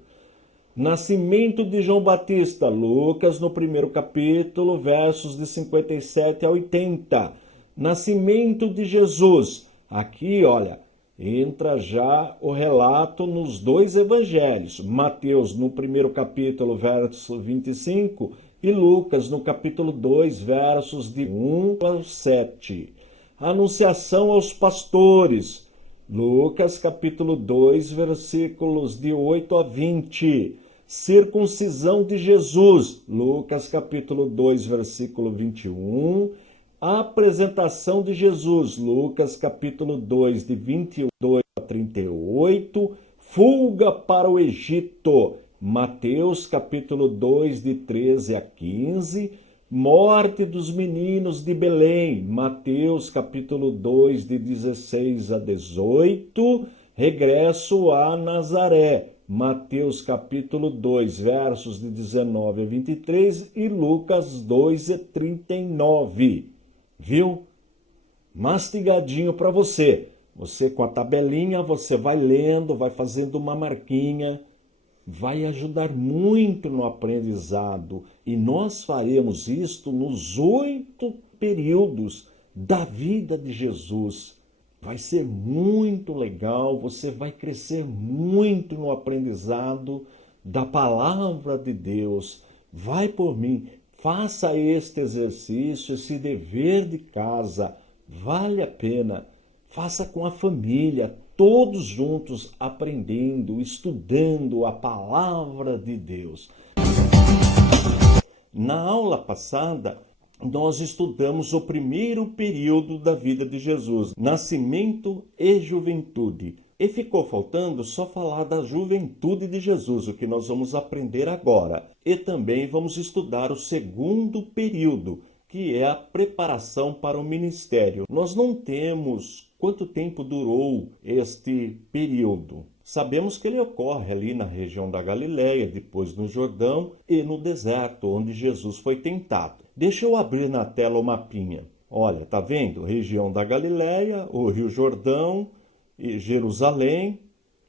Nascimento de João Batista, Lucas, no primeiro capítulo, versos de 57 a 80. Nascimento de Jesus, aqui, olha, entra já o relato nos 2 evangelhos, Mateus no primeiro capítulo, verso 25, e Lucas no capítulo 2, versos de 1 ao 7. Anunciação aos pastores, Lucas capítulo 2, versículos de 8 a 20. Circuncisão de Jesus, Lucas capítulo 2, versículo 21. Apresentação de Jesus, Lucas capítulo 2, de 22 a 38. Fuga para o Egito, Mateus capítulo 2, de 13 a 15. Morte dos meninos de Belém, Mateus capítulo 2, de 16 a 18. Regresso a Nazaré, Mateus capítulo 2, versos de 19 a 23 e Lucas 2 e 39. Viu? Mastigadinho para você. Você com a tabelinha, você vai lendo, vai fazendo uma marquinha, vai ajudar muito no aprendizado. E nós faremos isto nos 8 períodos da vida de Jesus. Vai ser muito legal, você vai crescer muito no aprendizado da palavra de Deus. Vai por mim. Faça este exercício, esse dever de casa, vale a pena. Faça com a família, todos juntos, aprendendo, estudando a palavra de Deus. Na aula passada, nós estudamos o primeiro período da vida de Jesus, nascimento e juventude. E ficou faltando só falar da juventude de Jesus, o que nós vamos aprender agora. E também vamos estudar o segundo período, que é a preparação para o ministério. Nós não temos quanto tempo durou este período. Sabemos que ele ocorre ali na região da Galileia, depois no Jordão e no deserto, onde Jesus foi tentado. Deixa eu abrir na tela o mapinha. Olha, tá vendo? Região da Galileia, o Rio Jordão, Jerusalém,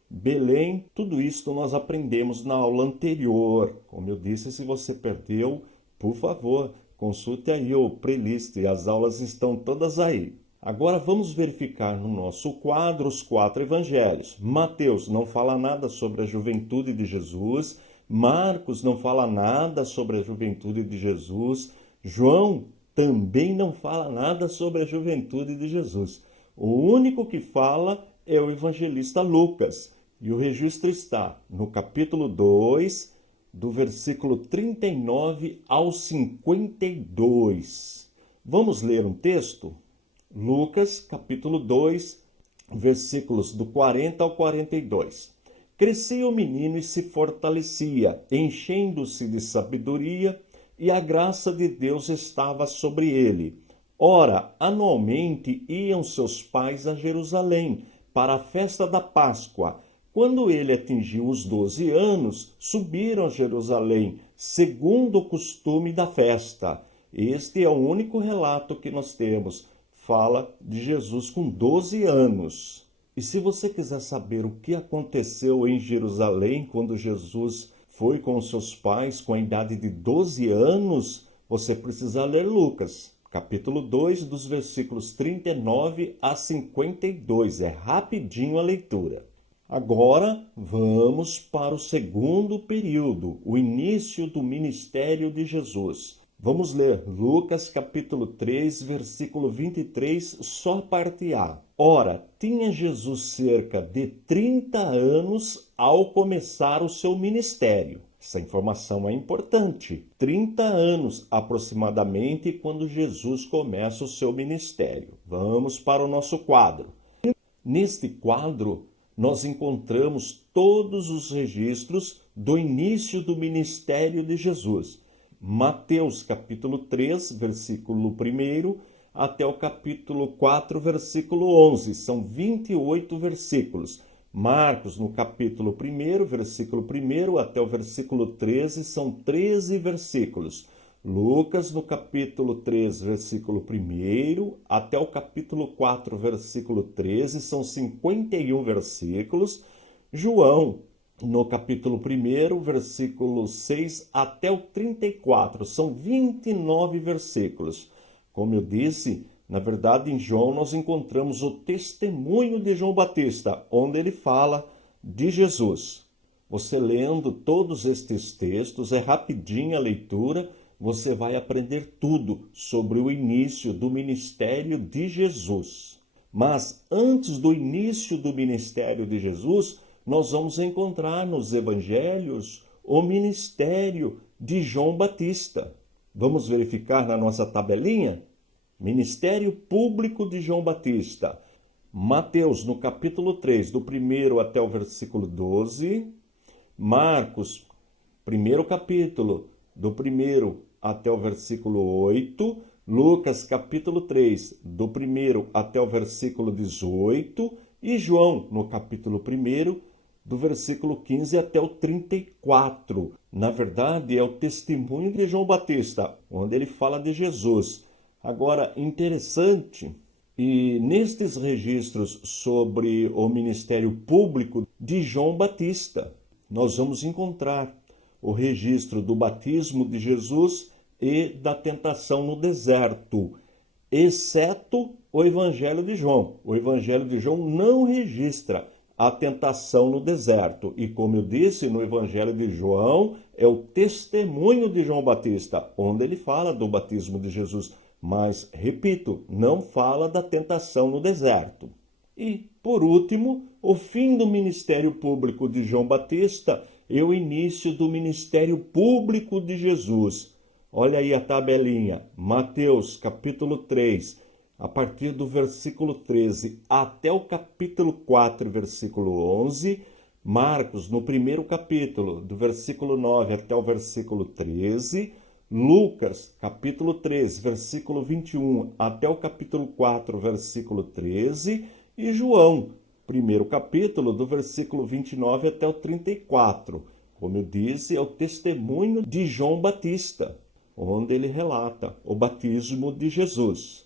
Belém, tudo isso nós aprendemos na aula anterior. Como eu disse, se você perdeu, por favor, consulte aí o playlist, as aulas estão todas aí. Agora vamos verificar no nosso quadro os 4 evangelhos. Mateus não fala nada sobre a juventude de Jesus, Marcos não fala nada sobre a juventude de Jesus, João também não fala nada sobre a juventude de Jesus. O único que fala é o evangelista Lucas, e o registro está no capítulo 2, do versículo 39 ao 52. Vamos ler um texto? Lucas, capítulo 2, versículos do 40 ao 42. Crescia o menino e se fortalecia, enchendo-se de sabedoria, e a graça de Deus estava sobre ele. Ora, anualmente iam seus pais a Jerusalém para a festa da Páscoa. Quando ele atingiu os 12 anos, subiram a Jerusalém, segundo o costume da festa. Este é o único relato que nós temos. Fala de Jesus com 12 anos. E se você quiser saber o que aconteceu em Jerusalém quando Jesus foi com os seus pais com a idade de 12 anos, você precisa ler Lucas, capítulo 2, dos versículos 39 a 52. É rapidinho a leitura. Agora vamos para o segundo período, o início do ministério de Jesus. Vamos ler Lucas capítulo 3, versículo 23, só parte A. Ora, tinha Jesus cerca de 30 anos ao começar o seu ministério. Essa informação é importante. 30 anos aproximadamente quando Jesus começa o seu ministério. Vamos para o nosso quadro. Neste quadro, nós encontramos todos os registros do início do ministério de Jesus. Mateus capítulo 3, versículo 1 até o capítulo 4, versículo 11. São 28 versículos. Marcos no capítulo 1, versículo 1 até o versículo 13, são 13 versículos. Lucas no capítulo 3, versículo 1 até o capítulo 4, versículo 13, são 51 versículos. João no capítulo 1, versículo 6 até o 34, são 29 versículos. Como eu disse, na verdade, em João nós encontramos o testemunho de João Batista, onde ele fala de Jesus. Você lendo todos estes textos, é rapidinha a leitura, você vai aprender tudo sobre o início do ministério de Jesus. Mas antes do início do ministério de Jesus, nós vamos encontrar nos evangelhos o ministério de João Batista. Vamos verificar na nossa tabelinha? Ministério público de João Batista. Mateus, no capítulo 3, do 1 até o versículo 12. Marcos, primeiro capítulo, do 1 até o versículo 8. Lucas, capítulo 3, do 1 até o versículo 18. E João, no capítulo 1, do versículo 15 até o 34. Na verdade, é o testemunho de João Batista, onde ele fala de Jesus. Agora, interessante, e nestes registros sobre o ministério público de João Batista, nós vamos encontrar o registro do batismo de Jesus e da tentação no deserto, exceto o Evangelho de João. O Evangelho de João não registra a tentação no deserto. E como eu disse, no Evangelho de João é o testemunho de João Batista, onde ele fala do batismo de Jesus. Mas, repito, não fala da tentação no deserto. E, por último, o fim do ministério público de João Batista e o início do ministério público de Jesus. Olha aí a tabelinha. Mateus, capítulo 3, a partir do versículo 13 até o capítulo 4, versículo 11. Marcos, no primeiro capítulo, do versículo 9 até o versículo 13. Lucas, capítulo 3, versículo 21 até o capítulo 4, versículo 13. E João, primeiro capítulo, do versículo 29 até o 34. Como eu disse, é o testemunho de João Batista, onde ele relata o batismo de Jesus.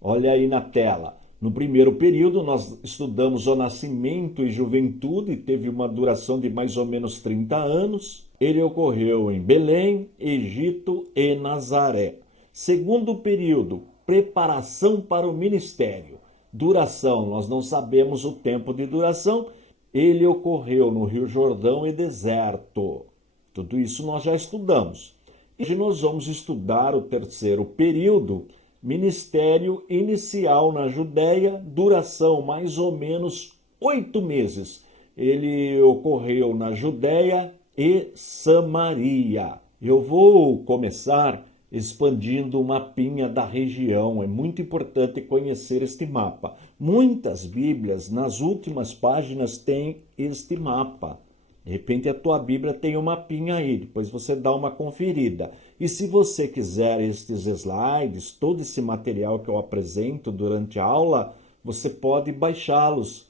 Olha aí na tela. No primeiro período, nós estudamos o nascimento e juventude, teve uma duração de mais ou menos 30 anos. Ele ocorreu em Belém, Egito e Nazaré. Segundo período, preparação para o ministério. Duração, nós não sabemos o tempo de duração. Ele ocorreu no Rio Jordão e deserto. Tudo isso nós já estudamos. E hoje nós vamos estudar o terceiro período, ministério inicial na Judéia, duração mais ou menos 8 meses. Ele ocorreu na Judéia e Samaria. Eu vou começar expandindo o mapinha da região. É muito importante conhecer este mapa. Muitas Bíblias, nas últimas páginas, têm este mapa. De repente a tua Bíblia tem um mapinha aí, depois você dá uma conferida. E se você quiser estes slides, todo esse material que eu apresento durante a aula, você pode baixá-los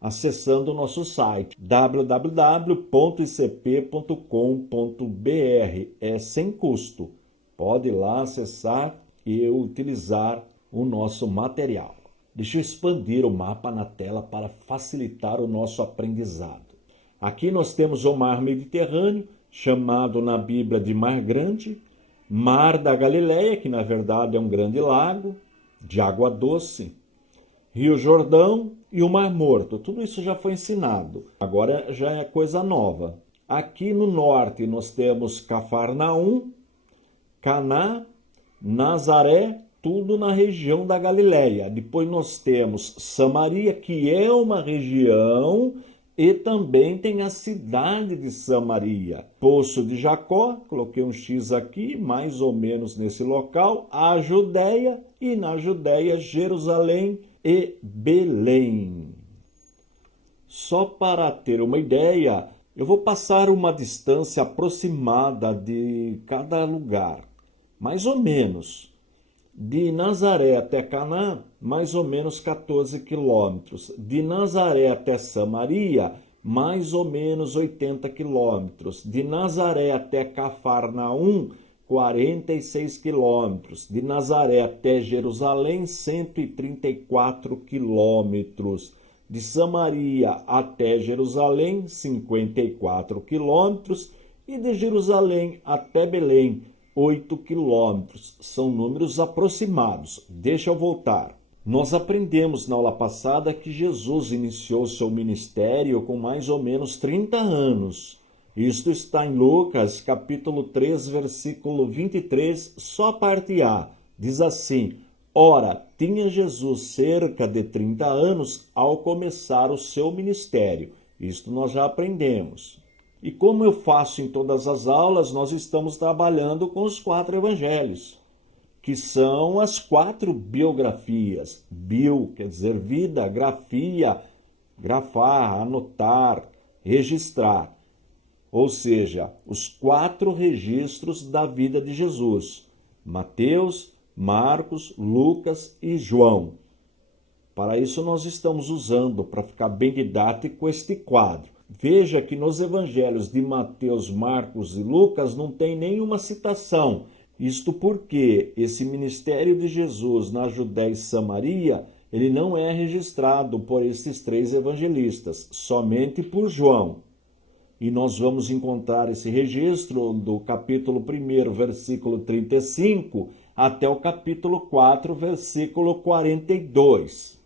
acessando o nosso site www.icp.com.br. É sem custo. Pode ir lá acessar e utilizar o nosso material. Deixa eu expandir o mapa na tela para facilitar o nosso aprendizado. Aqui nós temos o mar Mediterrâneo, chamado na Bíblia de Mar Grande, Mar da Galileia, que na verdade é um grande lago de água doce, Rio Jordão e o Mar Morto. Tudo isso já foi ensinado, agora já é coisa nova. Aqui no norte nós temos Cafarnaum, Caná, Nazaré, tudo na região da Galileia. Depois nós temos Samaria, que é uma região, e também tem a cidade de Samaria. Poço de Jacó, coloquei um X aqui, mais ou menos nesse local. A Judéia, e na Judéia, Jerusalém e Belém. Só para ter uma ideia, eu vou passar uma distância aproximada de cada lugar. Mais ou menos. De Nazaré até Caná, mais ou menos 14 quilômetros. De Nazaré até Samaria, mais ou menos 80 quilômetros. De Nazaré até Cafarnaum, 46 quilômetros. De Nazaré até Jerusalém, 134 quilômetros. De Samaria até Jerusalém, 54 quilômetros. E de Jerusalém até Belém, 8 quilômetros. São números aproximados. Deixa eu voltar. Nós aprendemos na aula passada que Jesus iniciou seu ministério com mais ou menos 30 anos. Isto está em Lucas, capítulo 3, versículo 23, só parte A. Diz assim: Ora, tinha Jesus cerca de 30 anos ao começar o seu ministério. Isto nós já aprendemos. E como eu faço em todas as aulas, nós estamos trabalhando com os 4 evangelhos, que são as 4 biografias. Bio quer dizer vida, grafia, grafar, anotar, registrar. Ou seja, os 4 registros da vida de Jesus: Mateus, Marcos, Lucas e João. Para isso nós estamos usando, para ficar bem didático, este quadro. Veja que nos evangelhos de Mateus, Marcos e Lucas não tem nenhuma citação. Isto porque esse ministério de Jesus na Judéia e Samaria, ele não é registrado por esses 3 evangelistas, somente por João. E nós vamos encontrar esse registro do capítulo 1, versículo 35, até o capítulo 4, versículo 42.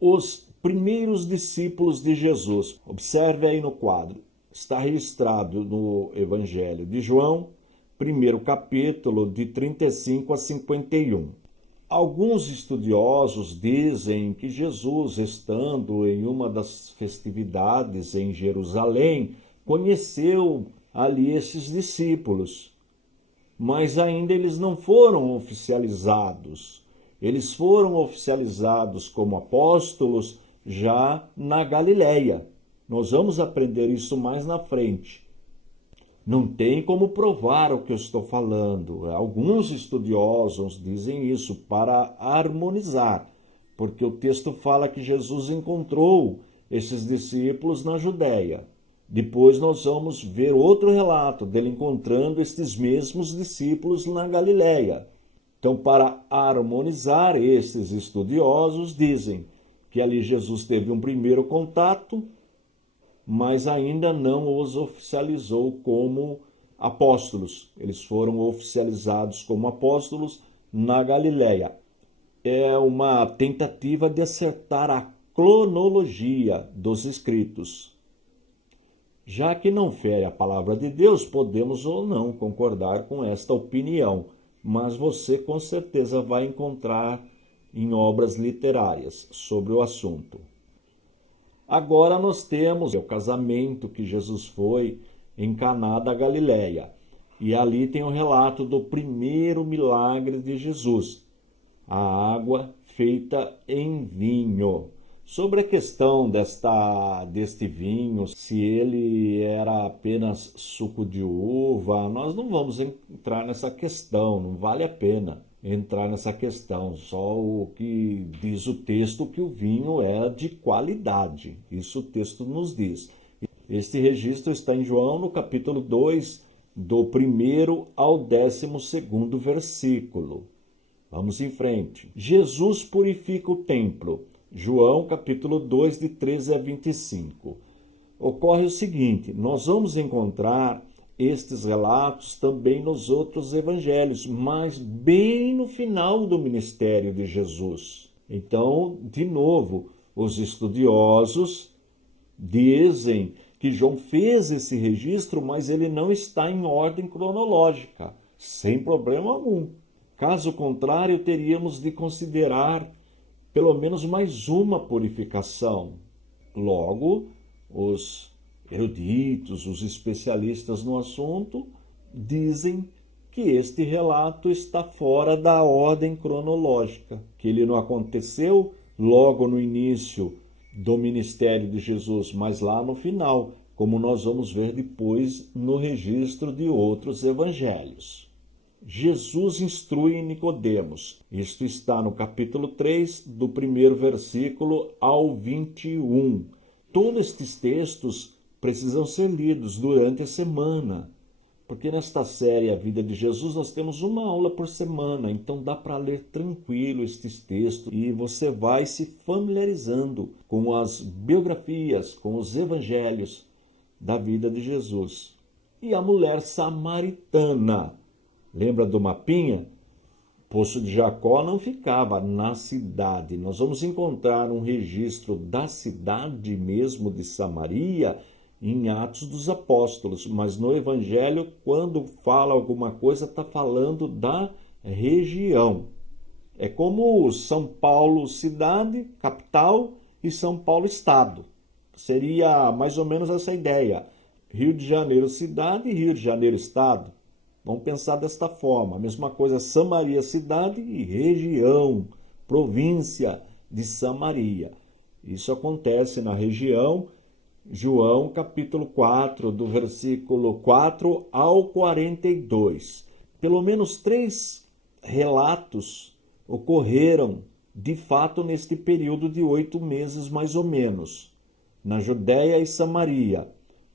Os primeiros discípulos de Jesus. Observe aí no quadro. Está registrado no Evangelho de João, primeiro capítulo, de 35 a 51. Alguns estudiosos dizem que Jesus, estando em uma das festividades em Jerusalém, conheceu ali esses discípulos, mas ainda eles não foram oficializados. Eles foram oficializados como apóstolos já na Galileia. Nós vamos aprender isso mais na frente. Não tem como provar o que eu estou falando. Alguns estudiosos dizem isso para harmonizar, porque o texto fala que Jesus encontrou esses discípulos na Judéia. Depois nós vamos ver outro relato dele encontrando estes mesmos discípulos na Galileia. Então, para harmonizar, esses estudiosos dizem que ali Jesus teve um primeiro contato, mas ainda não os oficializou como apóstolos. Eles foram oficializados como apóstolos na Galileia. É uma tentativa de acertar a cronologia dos escritos. Já que não fere a palavra de Deus, podemos ou não concordar com esta opinião, mas você com certeza vai encontrar em obras literárias sobre o assunto. Agora nós temos o casamento que Jesus foi em Caná da Galileia. E ali tem o relato do primeiro milagre de Jesus, a água feita em vinho. Sobre a questão deste vinho, se ele era apenas suco de uva, nós não vamos entrar nessa questão, não vale a pena entrar nessa questão. Só o que diz o texto que o vinho era de qualidade. Isso o texto nos diz. Este registro está em João, no capítulo 2, do 1º ao 12º versículo. Vamos em frente. Jesus purifica o templo. João, capítulo 2, de 13 a 25. Ocorre o seguinte, nós vamos encontrar estes relatos também nos outros evangelhos, mas bem no final do ministério de Jesus. Então, de novo, os estudiosos dizem que João fez esse registro, mas ele não está em ordem cronológica, sem problema algum. Caso contrário, teríamos de considerar pelo menos mais uma purificação. Logo, os eruditos, os especialistas no assunto, dizem que este relato está fora da ordem cronológica, que ele não aconteceu logo no início do ministério de Jesus, mas lá no final, como nós vamos ver depois no registro de outros evangelhos. Jesus instrui Nicodemos. Isto está no capítulo 3, do 1º versículo ao 21. Todos estes textos precisam ser lidos durante a semana, porque nesta série A Vida de Jesus nós temos uma aula por semana, então dá para ler tranquilo estes textos e você vai se familiarizando com as biografias, com os evangelhos da vida de Jesus. E a mulher samaritana. Lembra do mapinha? Poço de Jacó não ficava na cidade. Nós vamos encontrar um registro da cidade mesmo de Samaria em Atos dos Apóstolos, mas no Evangelho, quando fala alguma coisa, está falando da região. É como São Paulo cidade, capital, e São Paulo estado. Seria mais ou menos essa ideia. Rio de Janeiro cidade e Rio de Janeiro estado. Vamos pensar desta forma. A mesma coisa, Samaria cidade e região, província de Samaria. Isso acontece na região. João capítulo 4, do versículo 4 ao 42. Pelo menos 3 relatos ocorreram, de fato, neste período de 8 meses, mais ou menos, na Judéia e Samaria.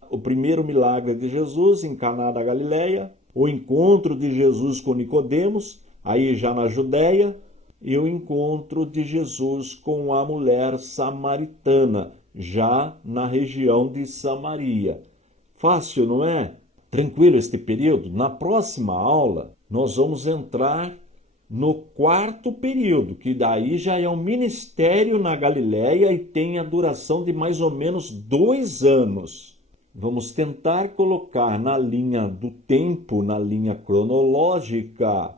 O primeiro milagre de Jesus em Caná da Galileia, o encontro de Jesus com Nicodemos, aí já na Judéia, e o encontro de Jesus com a mulher samaritana, já na região de Samaria. Fácil, não é? Tranquilo este período? Na próxima aula, nós vamos entrar no 4º período, que daí já é um ministério na Galileia e tem a duração de mais ou menos 2 anos. Vamos tentar colocar na linha do tempo, na linha cronológica,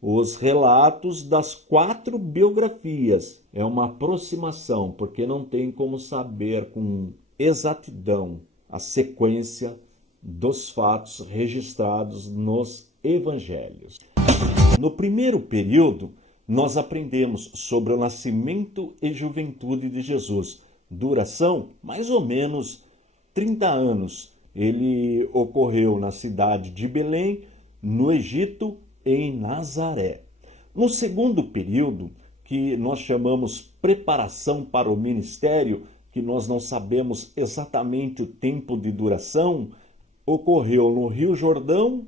os relatos das 4 biografias. É uma aproximação, porque não tem como saber com exatidão a sequência dos fatos registrados nos evangelhos. No primeiro período, nós aprendemos sobre o nascimento e juventude de Jesus. Duração, mais ou menos 30 anos. Ele ocorreu na cidade de Belém, no Egito e em Nazaré. No segundo período, que nós chamamos preparação para o ministério, que nós não sabemos exatamente o tempo de duração, ocorreu no Rio Jordão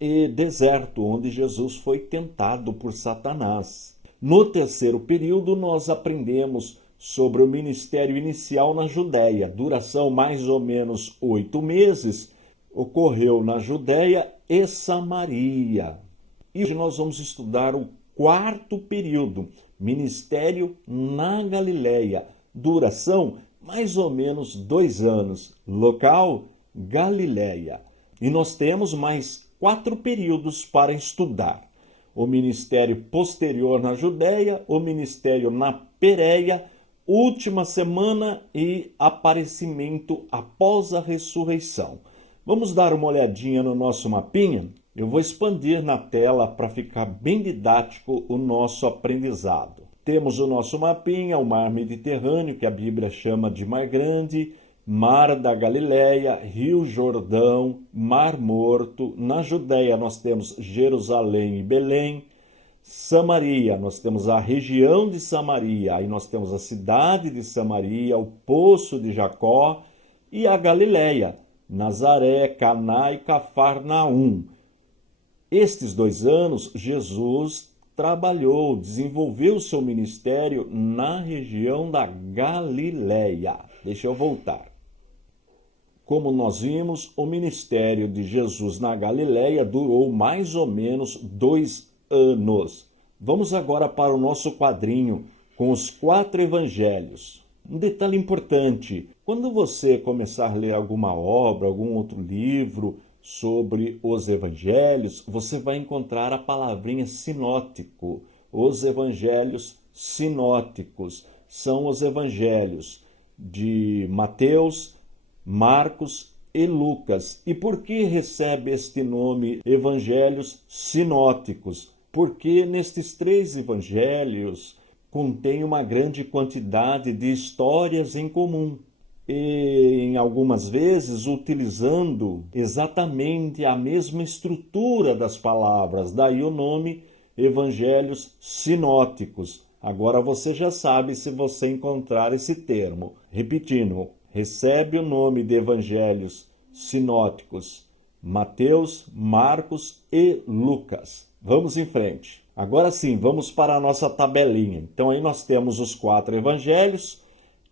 e deserto, onde Jesus foi tentado por Satanás. No terceiro período, nós aprendemos sobre o ministério inicial na Judéia, duração mais ou menos 8 meses, ocorreu na Judéia e Samaria. E hoje nós vamos estudar o 4º período, ministério na Galileia, duração mais ou menos 2 anos, local Galileia. E nós temos mais 4 períodos para estudar: o ministério posterior na Judéia, o ministério na Pérea, última semana e aparecimento após a ressurreição. Vamos dar uma olhadinha no nosso mapinha? Eu vou expandir na tela para ficar bem didático o nosso aprendizado. Temos o nosso mapinha, o Mar Mediterrâneo, que a Bíblia chama de Mar Grande, Mar da Galileia, Rio Jordão, Mar Morto. Na Judéia nós temos Jerusalém e Belém. Samaria, nós temos a região de Samaria, aí nós temos a cidade de Samaria, o poço de Jacó e a Galileia, Nazaré, Caná e Cafarnaum. Estes 2 anos, Jesus trabalhou, desenvolveu o seu ministério na região da Galileia. Deixa eu voltar. Como nós vimos, o ministério de Jesus na Galileia durou mais ou menos 2 anos. Vamos agora para o nosso quadrinho com os 4 evangelhos. Um detalhe importante, quando você começar a ler alguma obra, algum outro livro sobre os evangelhos, você vai encontrar a palavrinha sinótico. Os evangelhos sinóticos são os evangelhos de Mateus, Marcos e Lucas. E por que recebe este nome evangelhos sinóticos? Porque nestes 3 evangelhos contém uma grande quantidade de histórias em comum. E em algumas vezes utilizando exatamente a mesma estrutura das palavras. Daí o nome evangelhos sinóticos. Agora você já sabe se você encontrar esse termo. Repetindo, recebe o nome de evangelhos sinóticos Mateus, Marcos e Lucas. Vamos em frente. Agora sim, vamos para a nossa tabelinha. Então aí nós temos os 4 evangelhos.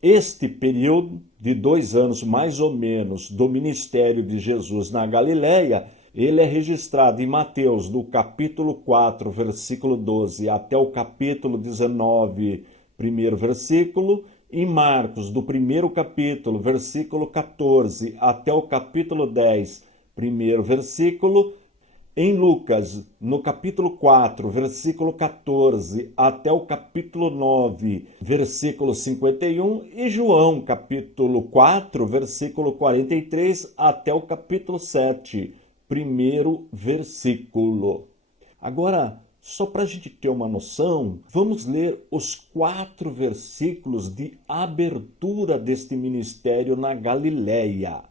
Este período de 2 anos mais ou menos do ministério de Jesus na Galileia, ele é registrado em Mateus, do capítulo 4, versículo 12, até o capítulo 19, primeiro versículo. Em Marcos, do primeiro capítulo, versículo 14, até o capítulo 10, primeiro versículo. Em Lucas, no capítulo 4, versículo 14, até o capítulo 9, versículo 51. E João, capítulo 4, versículo 43, até o capítulo 7, primeiro versículo. Agora, só para a gente ter uma noção, vamos ler os 4 versículos de abertura deste ministério na Galileia.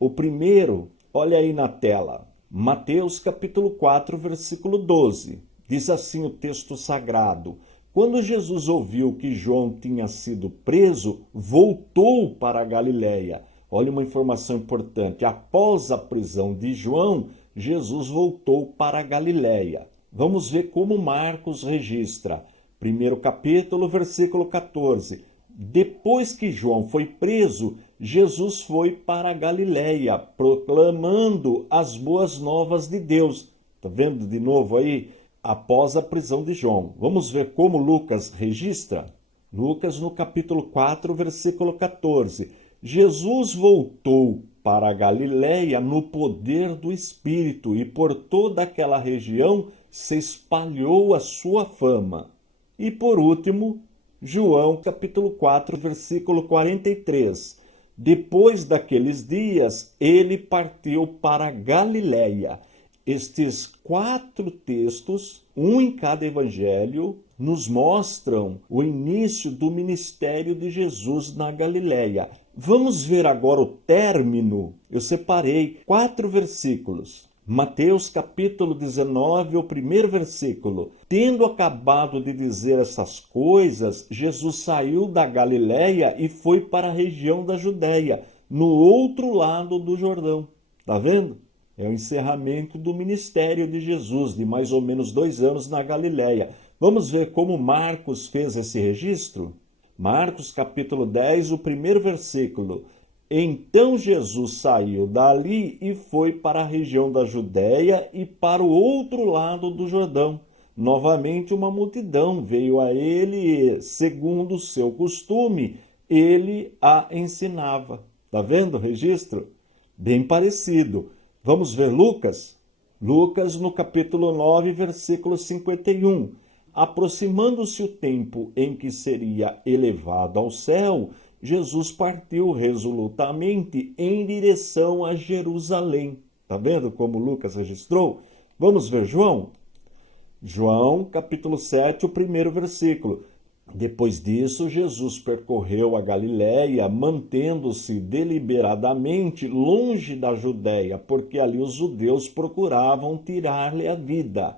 O primeiro, olha aí na tela, Mateus capítulo 4, versículo 12. Diz assim o texto sagrado: Quando Jesus ouviu que João tinha sido preso, voltou para a Galileia. Olha uma informação importante. Após a prisão de João, Jesus voltou para a Galileia. Vamos ver como Marcos registra. Primeiro capítulo, versículo 14. Depois que João foi preso, Jesus foi para a Galileia, proclamando as boas novas de Deus. Está vendo de novo aí? Após a prisão de João. Vamos ver como Lucas registra? Lucas, no capítulo 4, versículo 14. Jesus voltou para a Galileia no poder do Espírito, e por toda aquela região se espalhou a sua fama. E por último, João, capítulo 4, versículo 43. Depois daqueles dias, ele partiu para a Galileia. Estes 4 textos, um em cada evangelho, nos mostram o início do ministério de Jesus na Galileia. Vamos ver agora o término. Eu separei 4 versículos. Mateus capítulo 19, o primeiro versículo. Tendo acabado de dizer essas coisas, Jesus saiu da Galileia e foi para a região da Judéia, no outro lado do Jordão. Está vendo? É o encerramento do ministério de Jesus, de mais ou menos 2 anos na Galileia. Vamos ver como Marcos fez esse registro? Marcos capítulo 10, o primeiro versículo. Então Jesus saiu dali e foi para a região da Judéia e para o outro lado do Jordão. Novamente uma multidão veio a ele e, segundo o seu costume, ele a ensinava. Está vendo o registro? Bem parecido. Vamos ver Lucas? Lucas no capítulo 9, versículo 51. Aproximando-se o tempo em que seria elevado ao céu, Jesus partiu resolutamente em direção a Jerusalém. Está vendo como Lucas registrou? Vamos ver João? João, capítulo 7, o primeiro versículo. Depois disso, Jesus percorreu a Galiléia, mantendo-se deliberadamente longe da Judéia, porque ali os judeus procuravam tirar-lhe a vida.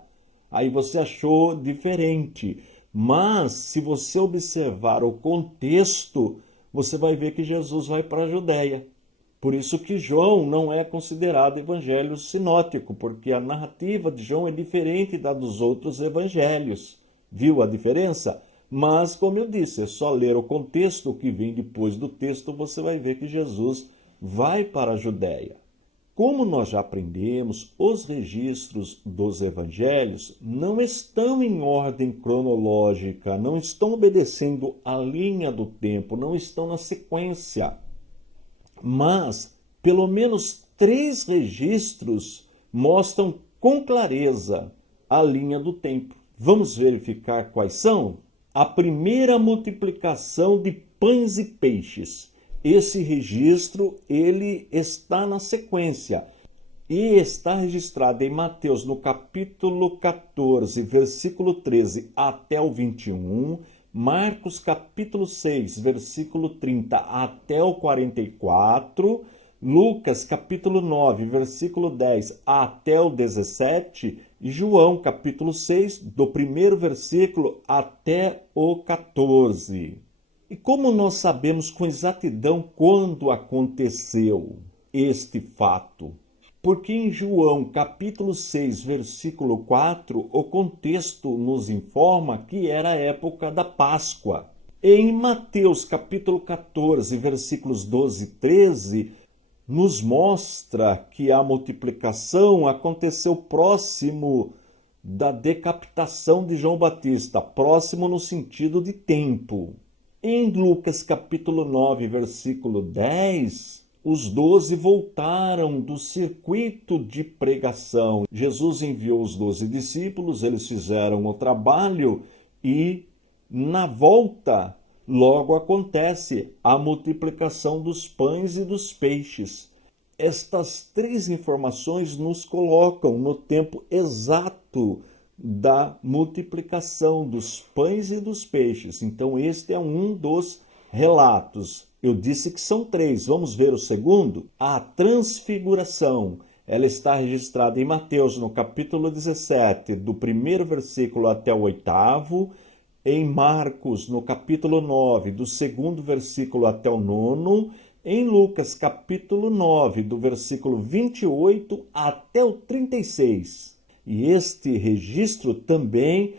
Aí você achou diferente. Mas, se você observar o contexto, você vai ver que Jesus vai para a Judéia. Por isso que João não é considerado evangelho sinótico, porque a narrativa de João é diferente da dos outros evangelhos. Viu a diferença? Mas, como eu disse, é só ler o contexto que vem depois do texto, você vai ver que Jesus vai para a Judéia. Como nós já aprendemos, os registros dos evangelhos não estão em ordem cronológica, não estão obedecendo a linha do tempo, não estão na sequência. Mas, pelo menos 3 registros mostram com clareza a linha do tempo. Vamos verificar quais são? A primeira multiplicação de pães e peixes. Esse registro, ele está na sequência e está registrado em Mateus no capítulo 14, versículo 13 até o 21, Marcos capítulo 6, versículo 30 até o 44, Lucas capítulo 9, versículo 10 até o 17 e João capítulo 6, do primeiro versículo até o 14. E como nós sabemos com exatidão quando aconteceu este fato? Porque em João capítulo 6, versículo 4, o contexto nos informa que era a época da Páscoa. Em Mateus capítulo 14, versículos 12 e 13, nos mostra que a multiplicação aconteceu próximo da decapitação de João Batista, próximo no sentido de tempo. Em Lucas capítulo 9, versículo 10, os 12 voltaram do circuito de pregação. Jesus enviou os 12 discípulos, eles fizeram o trabalho e, na volta, logo acontece a multiplicação dos pães e dos peixes. Estas 3 informações nos colocam no tempo exato da multiplicação dos pães e dos peixes. Então, este é um dos relatos. Eu disse que são 3. Vamos ver o segundo? A transfiguração. Ela está registrada em Mateus, no capítulo 17, do primeiro versículo até o 8º, em Marcos, no capítulo 9, do segundo versículo até o 9º, em Lucas, capítulo 9, do versículo 28 até o 36. E este registro também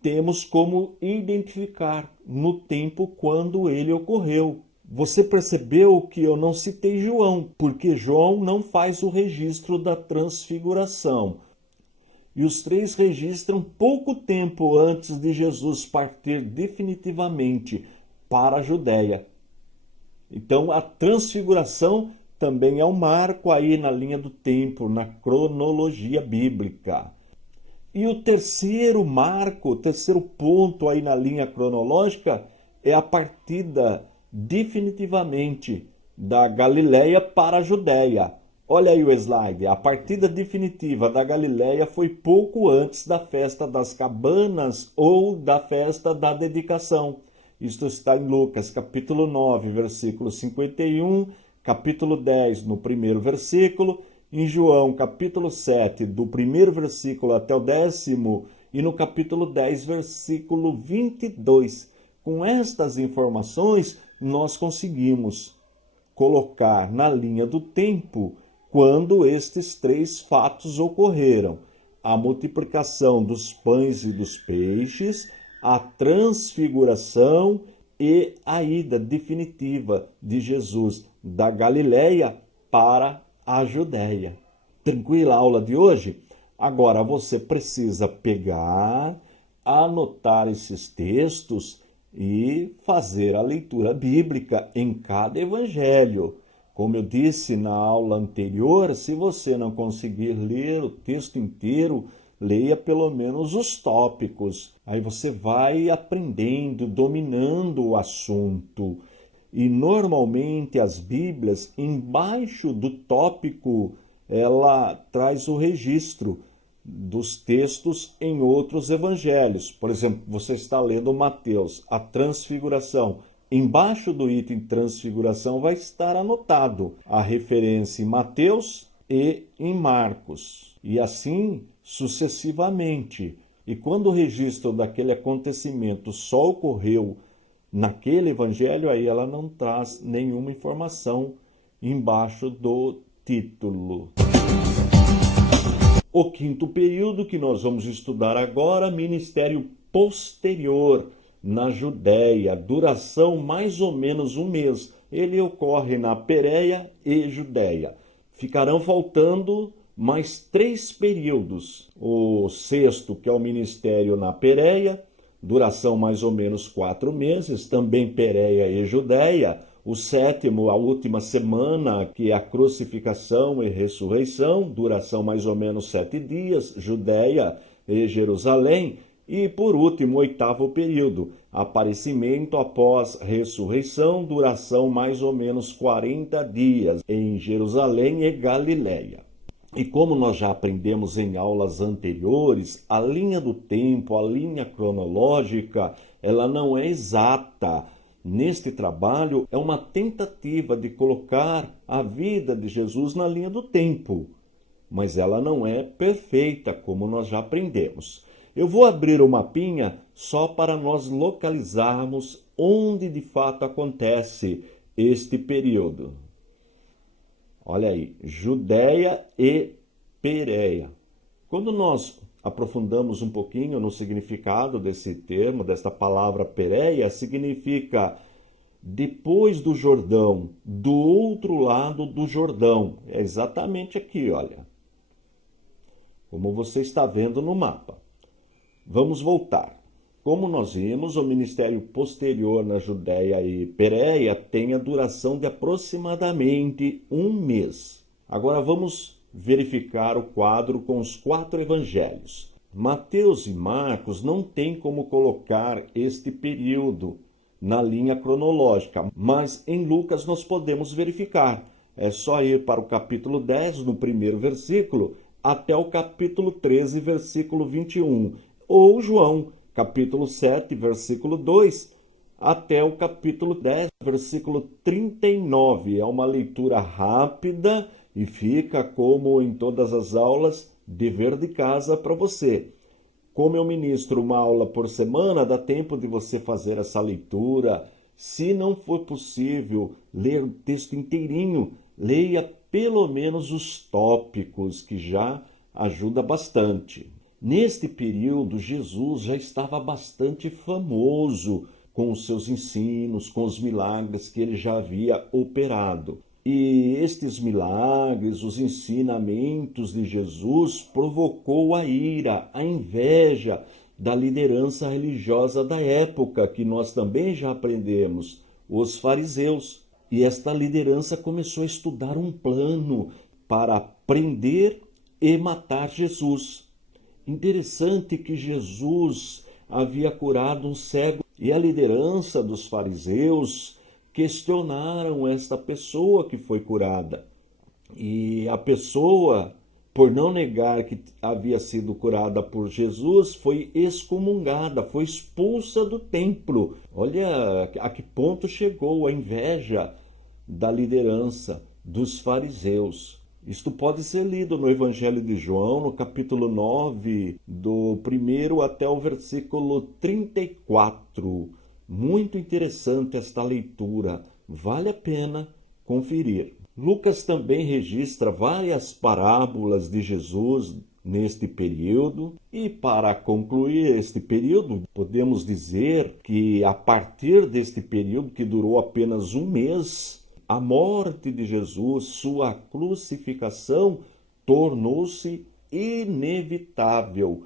temos como identificar no tempo quando ele ocorreu. Você percebeu que eu não citei João, porque João não faz o registro da transfiguração. E os 3 registram pouco tempo antes de Jesus partir definitivamente para a Judéia. Então, a transfiguração também é um marco aí na linha do tempo, na cronologia bíblica. E o terceiro marco, o terceiro ponto aí na linha cronológica é a partida definitivamente da Galiléia para a Judéia. Olha aí o slide. A partida definitiva da Galiléia foi pouco antes da festa das cabanas ou da festa da dedicação. Isto está em Lucas, capítulo 9, versículo 51, capítulo 10, no primeiro versículo, em João, capítulo 7, do primeiro versículo até o 10º, e no capítulo 10, versículo 22. Com estas informações, nós conseguimos colocar na linha do tempo quando estes 3 fatos ocorreram: a multiplicação dos pães e dos peixes, a transfiguração e a ida definitiva de Jesus da Galiléia para a Judéia. Tranquila a aula de hoje? Agora você precisa pegar, anotar esses textos e fazer a leitura bíblica em cada evangelho. Como eu disse na aula anterior, se você não conseguir ler o texto inteiro, leia pelo menos os tópicos. Aí você vai aprendendo, dominando o assunto. E normalmente as Bíblias, embaixo do tópico, ela traz o registro dos textos em outros evangelhos. Por exemplo, você está lendo Mateus, a transfiguração. Embaixo do item transfiguração vai estar anotado a referência em Mateus e em Marcos. E assim sucessivamente. E quando o registro daquele acontecimento só ocorreu naquele evangelho, aí ela não traz nenhuma informação embaixo do título. O quinto período que nós vamos estudar agora, ministério posterior na Judéia, duração mais ou menos um mês. Ele ocorre na Pérea e Judéia. Ficarão faltando mais 3 períodos. O sexto, que é o ministério na Pérea, duração mais ou menos 4 meses, também Pérea e Judéia. O sétimo, a última semana, que é a crucificação e ressurreição, duração mais ou menos 7 dias, Judéia e Jerusalém. E por último, o oitavo período, aparecimento após ressurreição, duração mais ou menos 40 dias, em Jerusalém e Galiléia. E como nós já aprendemos em aulas anteriores, a linha do tempo, a linha cronológica, ela não é exata. Neste trabalho, é uma tentativa de colocar a vida de Jesus na linha do tempo, mas ela não é perfeita, como nós já aprendemos. Eu vou abrir o mapinha só para nós localizarmos onde de fato acontece este período. Olha aí, Judéia e Pérea. Quando nós aprofundamos um pouquinho no significado desse termo, desta palavra Pérea, significa depois do Jordão, do outro lado do Jordão. É exatamente aqui, olha. Como você está vendo no mapa. Vamos voltar. Como nós vimos, o ministério posterior na Judéia e Pérea tem a duração de aproximadamente um mês. Agora vamos verificar o quadro com os 4 evangelhos. Mateus e Marcos não têm como colocar este período na linha cronológica, mas em Lucas nós podemos verificar. É só ir para o capítulo 10, no primeiro versículo, até o capítulo 13, versículo 21. Ou João, capítulo 7, versículo 2, até o capítulo 10, versículo 39. É uma leitura rápida e fica, como em todas as aulas, dever de casa para você. Como eu ministro uma aula por semana, dá tempo de você fazer essa leitura. Se não for possível ler o texto inteirinho, leia pelo menos os tópicos, que já ajuda bastante. Neste período, Jesus já estava bastante famoso com os seus ensinos, com os milagres que ele já havia operado. E estes milagres, os ensinamentos de Jesus, provocou a ira, a inveja da liderança religiosa da época, que nós também já aprendemos, os fariseus. E esta liderança começou a estudar um plano para prender e matar Jesus. Interessante que Jesus havia curado um cego e a liderança dos fariseus questionaram esta pessoa que foi curada. E a pessoa, por não negar que havia sido curada por Jesus, foi excomungada, foi expulsa do templo. Olha a que ponto chegou a inveja da liderança dos fariseus. Isto pode ser lido no Evangelho de João, no capítulo 9, do 1º até o versículo 34. Muito interessante esta leitura, vale a pena conferir. Lucas também registra várias parábolas de Jesus neste período. E para concluir este período, podemos dizer que a partir deste período, que durou apenas um mês, a morte de Jesus, sua crucificação, tornou-se inevitável.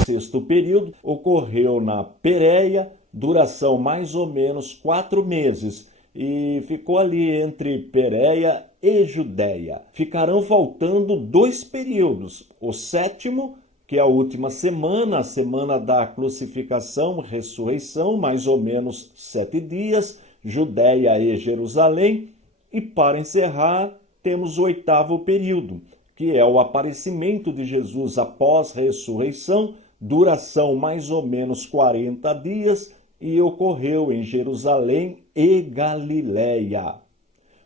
O sexto período ocorreu na Pérea, duração mais ou menos 4 meses, e ficou ali entre Pérea e Judéia. Ficarão faltando 2 períodos. O sétimo, que é a última semana, a semana da crucificação, ressurreição, mais ou menos 7 dias, Judéia e Jerusalém. E para encerrar, temos o 8º período, que é o aparecimento de Jesus após ressurreição, duração mais ou menos 40 dias, e ocorreu em Jerusalém e Galiléia.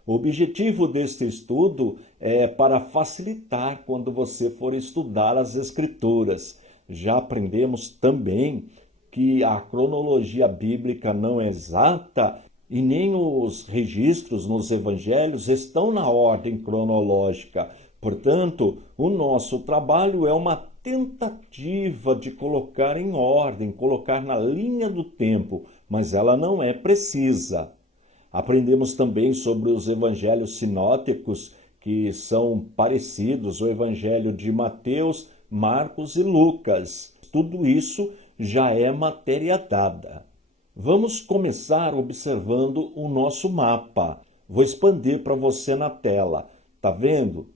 O objetivo deste estudo é para facilitar quando você for estudar as Escrituras. Já aprendemos também que a cronologia bíblica não é exata e nem os registros nos evangelhos estão na ordem cronológica. Portanto, o nosso trabalho é uma tentativa de colocar em ordem, colocar na linha do tempo, mas ela não é precisa. Aprendemos também sobre os evangelhos sinóticos, que são parecidos ao evangelho de Mateus, Marcos e Lucas. Tudo isso já é matéria dada. Vamos começar observando o nosso mapa. Vou expandir para você na tela. Tá vendo?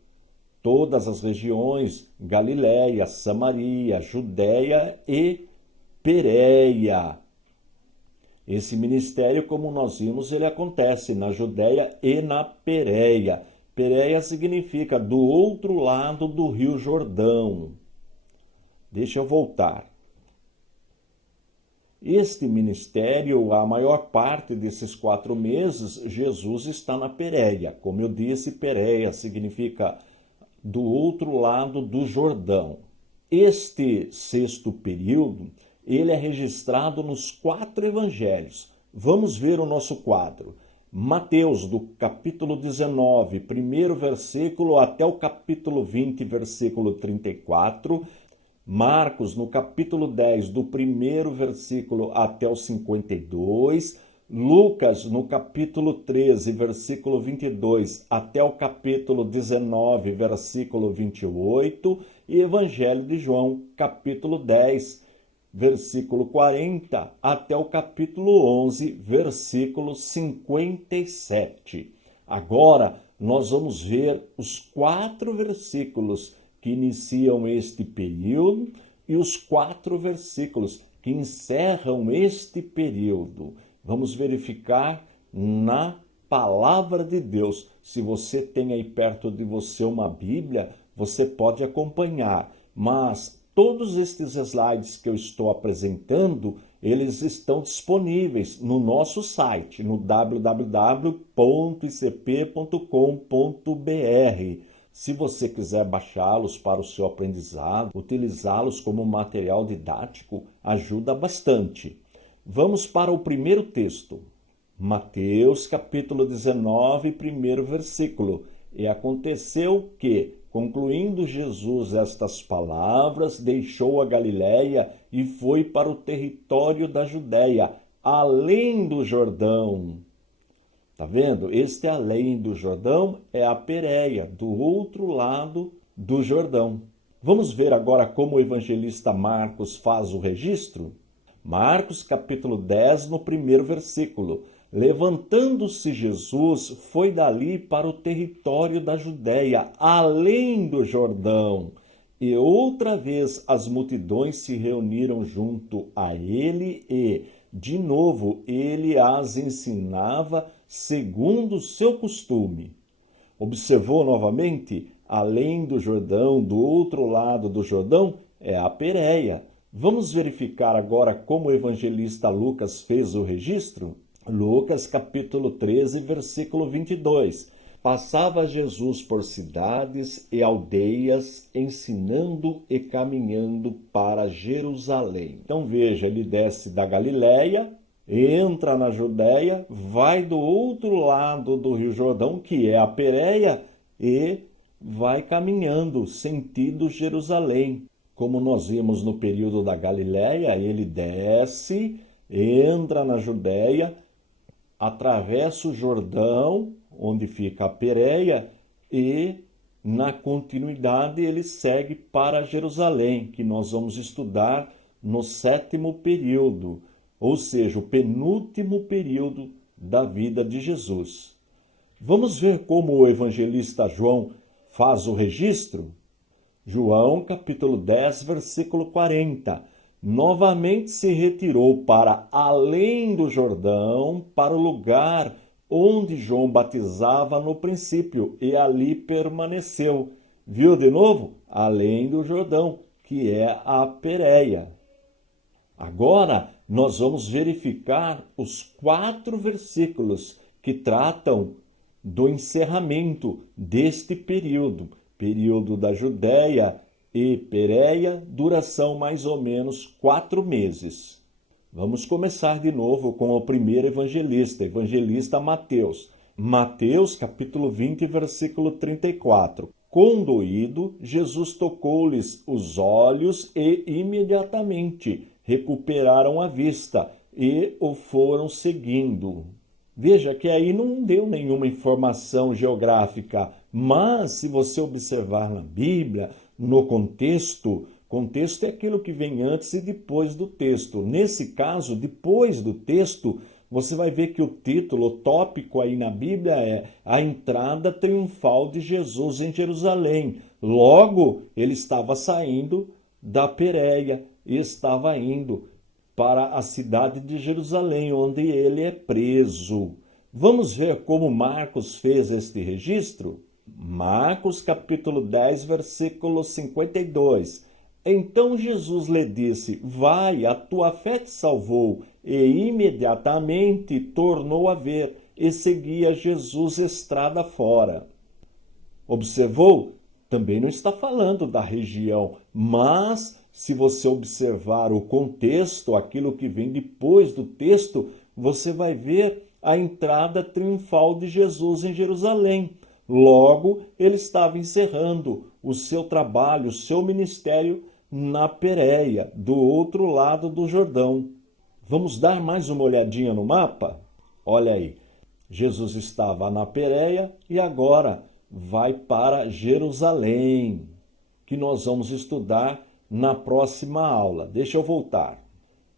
Todas as regiões, Galiléia, Samaria, Judéia e Pérea. Esse ministério, como nós vimos, ele acontece na Judéia e na Pérea. Pérea significa do outro lado do Rio Jordão. Deixa eu voltar. Este ministério, a maior parte desses 4 meses, Jesus está na Pérea. Como eu disse, Pérea significa do outro lado do Jordão. Este 6º período, ele é registrado nos 4 evangelhos. Vamos ver o nosso quadro. Mateus, do capítulo 19, primeiro versículo, até o capítulo 20, versículo 34. Marcos, no capítulo 10, do primeiro versículo até o 52. Lucas, no capítulo 13, versículo 22, até o capítulo 19, versículo 28. E Evangelho de João, capítulo 10, versículo 40, até o capítulo 11, versículo 57. Agora, nós vamos ver os 4 versículos que iniciam este período e os 4 versículos que encerram este período. Vamos verificar na Palavra de Deus. Se você tem aí perto de você uma Bíblia, você pode acompanhar. Mas todos estes slides que eu estou apresentando, eles estão disponíveis no nosso site, no www.icp.com.br. Se você quiser baixá-los para o seu aprendizado, utilizá-los como material didático, ajuda bastante. Vamos para o primeiro texto. Mateus, capítulo 19, primeiro versículo. E aconteceu que, concluindo Jesus estas palavras, deixou a Galiléia e foi para o território da Judéia, além do Jordão. Tá vendo? Este além do Jordão é a Pérea, do outro lado do Jordão. Vamos ver agora como o evangelista Marcos faz o registro? Marcos, capítulo 10, no primeiro versículo. Levantando-se Jesus, foi dali para o território da Judéia, além do Jordão. E outra vez as multidões se reuniram junto a ele e, de novo, ele as ensinava segundo o seu costume. Observou novamente? Além do Jordão, do outro lado do Jordão, é a Pérea. Vamos verificar agora como o evangelista Lucas fez o registro? Lucas, capítulo 13, versículo 22. Passava Jesus por cidades e aldeias, ensinando e caminhando para Jerusalém. Então veja, ele desce da Galiléia, entra na Judéia, vai do outro lado do Rio Jordão, que é a Pérea, e vai caminhando sentido Jerusalém. Como nós vimos no período da Galiléia, ele desce, entra na Judéia, atravessa o Jordão, onde fica a Pérea, e na continuidade ele segue para Jerusalém, que nós vamos estudar no 7º período, ou seja, o penúltimo período da vida de Jesus. Vamos ver como o evangelista João faz o registro? João, capítulo 10, versículo 40. Novamente se retirou para além do Jordão, para o lugar onde João batizava no princípio, e ali permaneceu. Viu de novo? Além do Jordão, que é a Pérea. Agora, nós vamos verificar os 4 versículos que tratam do encerramento deste período da Judéia e Pérea, duração mais ou menos 4 meses. Vamos começar de novo com o primeiro evangelista Mateus. Mateus, capítulo 20, versículo 34. Condoído, Jesus tocou-lhes os olhos e imediatamente recuperaram a vista e o foram seguindo. Veja que aí não deu nenhuma informação geográfica, mas se você observar na Bíblia, no contexto é aquilo que vem antes e depois do texto. Nesse caso, depois do texto, você vai ver que o título, o tópico aí na Bíblia é a entrada triunfal de Jesus em Jerusalém. Logo, ele estava saindo da Pérea e estava indo para a cidade de Jerusalém, onde ele é preso. Vamos ver como Marcos fez este registro? Marcos capítulo 10, versículo 52. Então Jesus lhe disse: vai, a tua fé te salvou. E imediatamente tornou a ver e seguia Jesus estrada fora. Observou? Também não está falando da região, mas se você observar o contexto, aquilo que vem depois do texto, você vai ver a entrada triunfal de Jesus em Jerusalém. Logo, ele estava encerrando o seu trabalho, o seu ministério na Pérea, do outro lado do Jordão. Vamos dar mais uma olhadinha no mapa? Olha aí, Jesus estava na Pérea e agora vai para Jerusalém, que nós vamos estudar na próxima aula. Deixa eu voltar.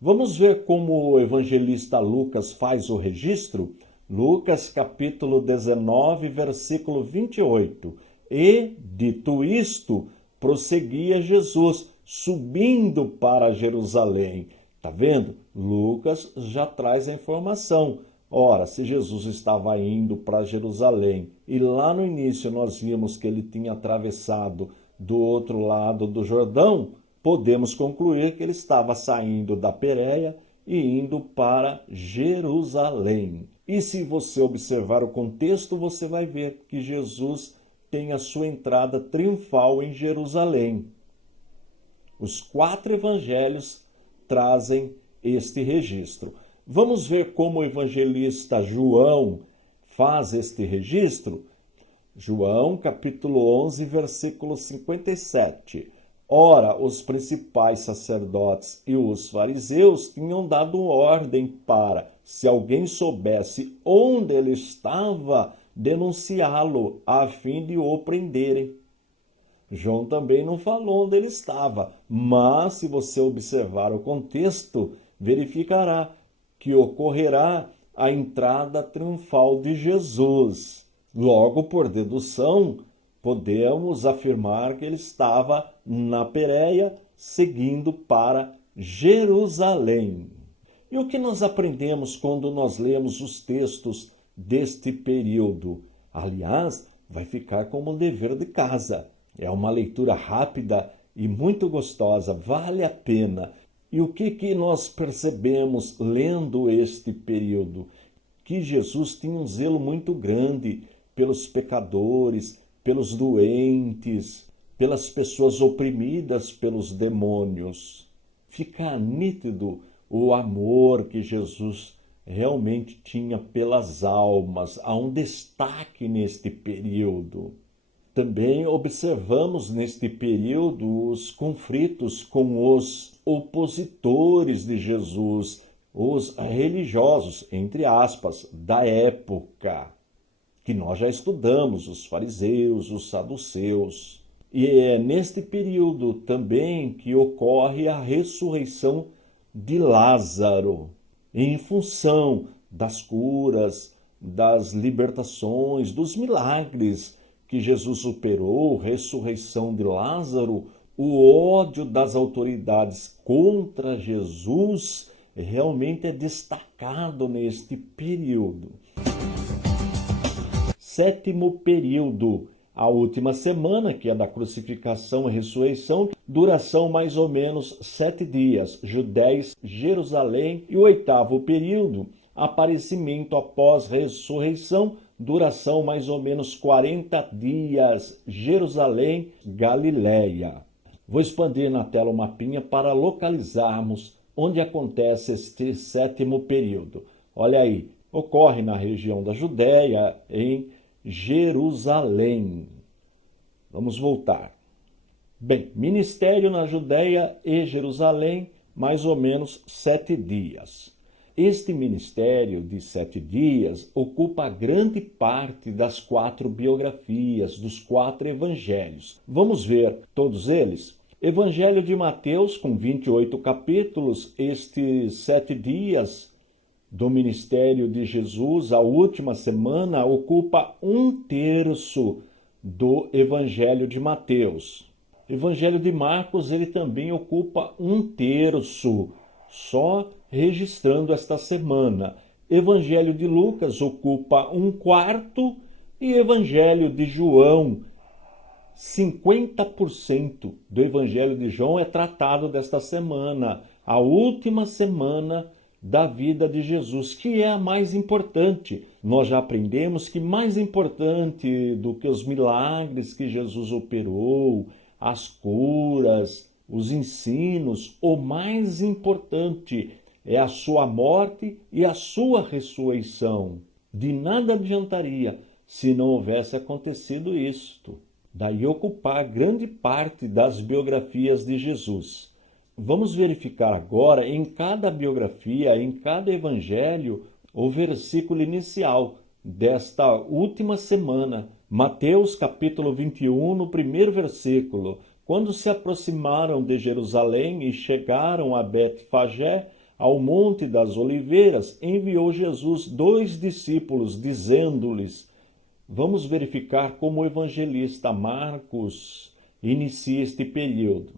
Vamos ver como o evangelista Lucas faz o registro? Lucas capítulo 19, versículo 28. E, dito isto, prosseguia Jesus, subindo para Jerusalém. Está vendo? Lucas já traz a informação. Ora, se Jesus estava indo para Jerusalém e lá no início nós vimos que ele tinha atravessado do outro lado do Jordão, podemos concluir que ele estava saindo da Pérea e indo para Jerusalém. E se você observar o contexto, você vai ver que Jesus tem a sua entrada triunfal em Jerusalém. Os 4 evangelhos trazem este registro. Vamos ver como o evangelista João faz este registro? João, capítulo 11, versículo 57. Ora, os principais sacerdotes e os fariseus tinham dado ordem para, se alguém soubesse onde ele estava, denunciá-lo, a fim de o prenderem. João também não falou onde ele estava, mas se você observar o contexto, verificará que ocorrerá a entrada triunfal de Jesus. Logo, por dedução, podemos afirmar que ele estava na Pérea, seguindo para Jerusalém. E o que nós aprendemos quando nós lemos os textos deste período? Aliás, vai ficar como um dever de casa. É uma leitura rápida e muito gostosa, vale a pena. E o que nós percebemos lendo este período? Que Jesus tinha um zelo muito grande pelos pecadores, pelos doentes, pelas pessoas oprimidas pelos demônios. Fica nítido o amor que Jesus realmente tinha pelas almas. Há um destaque neste período. Também observamos neste período os conflitos com os opositores de Jesus, os religiosos, entre aspas, da época, que nós já estudamos, os fariseus, os saduceus. E é neste período também que ocorre a ressurreição de Lázaro, em função das curas, das libertações, dos milagres que Jesus operou, ressurreição de Lázaro. O ódio das autoridades contra Jesus realmente é destacado neste período. 7º período, A última semana, que é da crucificação e ressurreição, duração mais ou menos 7 dias. Judéia, Jerusalém. E o oitavo período, aparecimento após ressurreição, duração mais ou menos 40 dias. Jerusalém, Galileia. Vou expandir na tela o mapinha para localizarmos onde acontece este sétimo período. Olha aí, ocorre na região da Judéia, em Jerusalém. Vamos voltar. Bem, ministério na Judéia e Jerusalém, mais ou menos 7 dias. Este ministério de 7 dias ocupa grande parte das 4 biografias, dos 4 evangelhos. Vamos ver todos eles? Evangelho de Mateus, com 28 capítulos, estes 7 dias do ministério de Jesus, a última semana, ocupa 1/3 do Evangelho de Mateus. Evangelho de Marcos, ele também ocupa 1/3, só registrando esta semana. Evangelho de Lucas ocupa 1/4 e Evangelho de João, 50% do Evangelho de João é tratado desta semana, a última semana da vida de Jesus, que é a mais importante. Nós já aprendemos que mais importante do que os milagres que Jesus operou, as curas, os ensinos, o mais importante é a sua morte e a sua ressurreição. De nada adiantaria se não houvesse acontecido isto. Daí ocupar grande parte das biografias de Jesus. Vamos verificar agora em cada biografia, em cada evangelho, o versículo inicial desta última semana. Mateus capítulo 21, no primeiro versículo. Quando se aproximaram de Jerusalém e chegaram a Betfagé, ao Monte das Oliveiras, enviou Jesus 2 discípulos, dizendo-lhes... Vamos verificar como o evangelista Marcos inicia este período.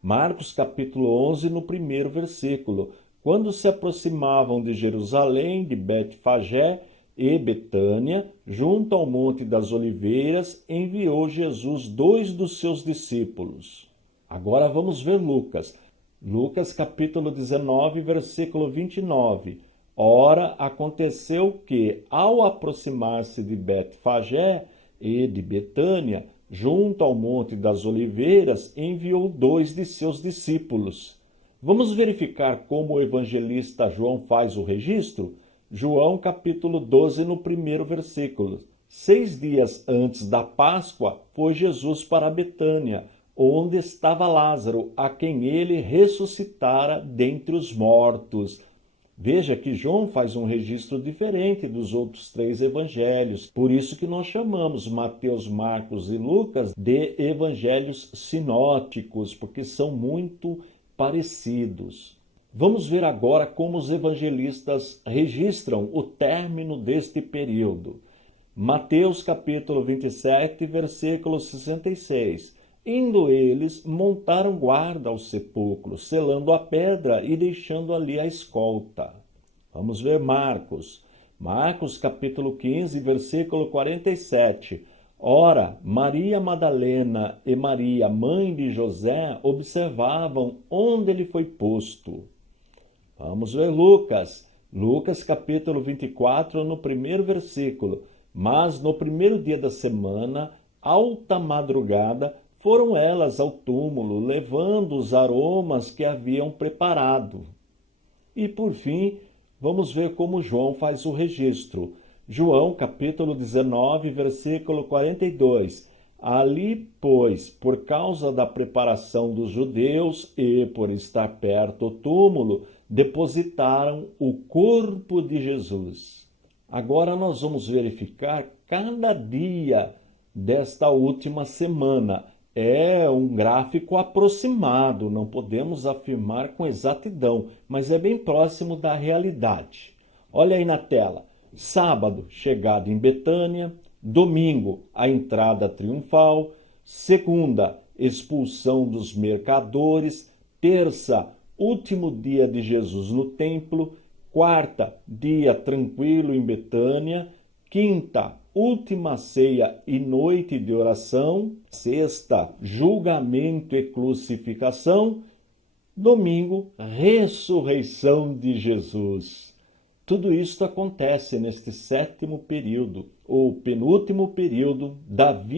Marcos capítulo 11, no primeiro versículo. Quando se aproximavam de Jerusalém, de Betfagé e Betânia, junto ao Monte das Oliveiras, enviou Jesus 2 dos seus discípulos. Agora vamos ver Lucas. Lucas capítulo 19, versículo 29. Ora, aconteceu que, ao aproximar-se de Betfagé e de Betânia, junto ao Monte das Oliveiras, enviou 2 de seus discípulos. Vamos verificar como o evangelista João faz o registro? João capítulo 12, no primeiro versículo. 6 dias antes da Páscoa, foi Jesus para Betânia, onde estava Lázaro, a quem ele ressuscitara dentre os mortos. Veja que João faz um registro diferente dos outros 3 evangelhos. Por isso que nós chamamos Mateus, Marcos e Lucas de evangelhos sinóticos, porque são muito parecidos. Vamos ver agora como os evangelistas registram o término deste período. Mateus capítulo 27, versículo 66. Indo eles, montaram guarda ao sepulcro, selando a pedra e deixando ali a escolta. Vamos ver Marcos. Marcos capítulo 15, versículo 47. Ora, Maria Madalena e Maria, mãe de José, observavam onde ele foi posto. Vamos ver Lucas. Lucas capítulo 24, no primeiro versículo. Mas no primeiro dia da semana, alta madrugada, foram elas ao túmulo, levando os aromas que haviam preparado. E por fim, vamos ver como João faz o registro. João, capítulo 19, versículo 42. Ali, pois, por causa da preparação dos judeus e por estar perto do túmulo, depositaram o corpo de Jesus. Agora nós vamos verificar cada dia desta última semana. É um gráfico aproximado, não podemos afirmar com exatidão, mas é bem próximo da realidade. Olha aí na tela. Sábado, chegada em Betânia. Domingo, a entrada triunfal. Segunda, expulsão dos mercadores. Terça, último dia de Jesus no templo. Quarta, dia tranquilo em Betânia. Quinta, última ceia e noite de oração, sexta, julgamento e crucificação, domingo, ressurreição de Jesus. Tudo isso acontece neste sétimo período, ou penúltimo período da vida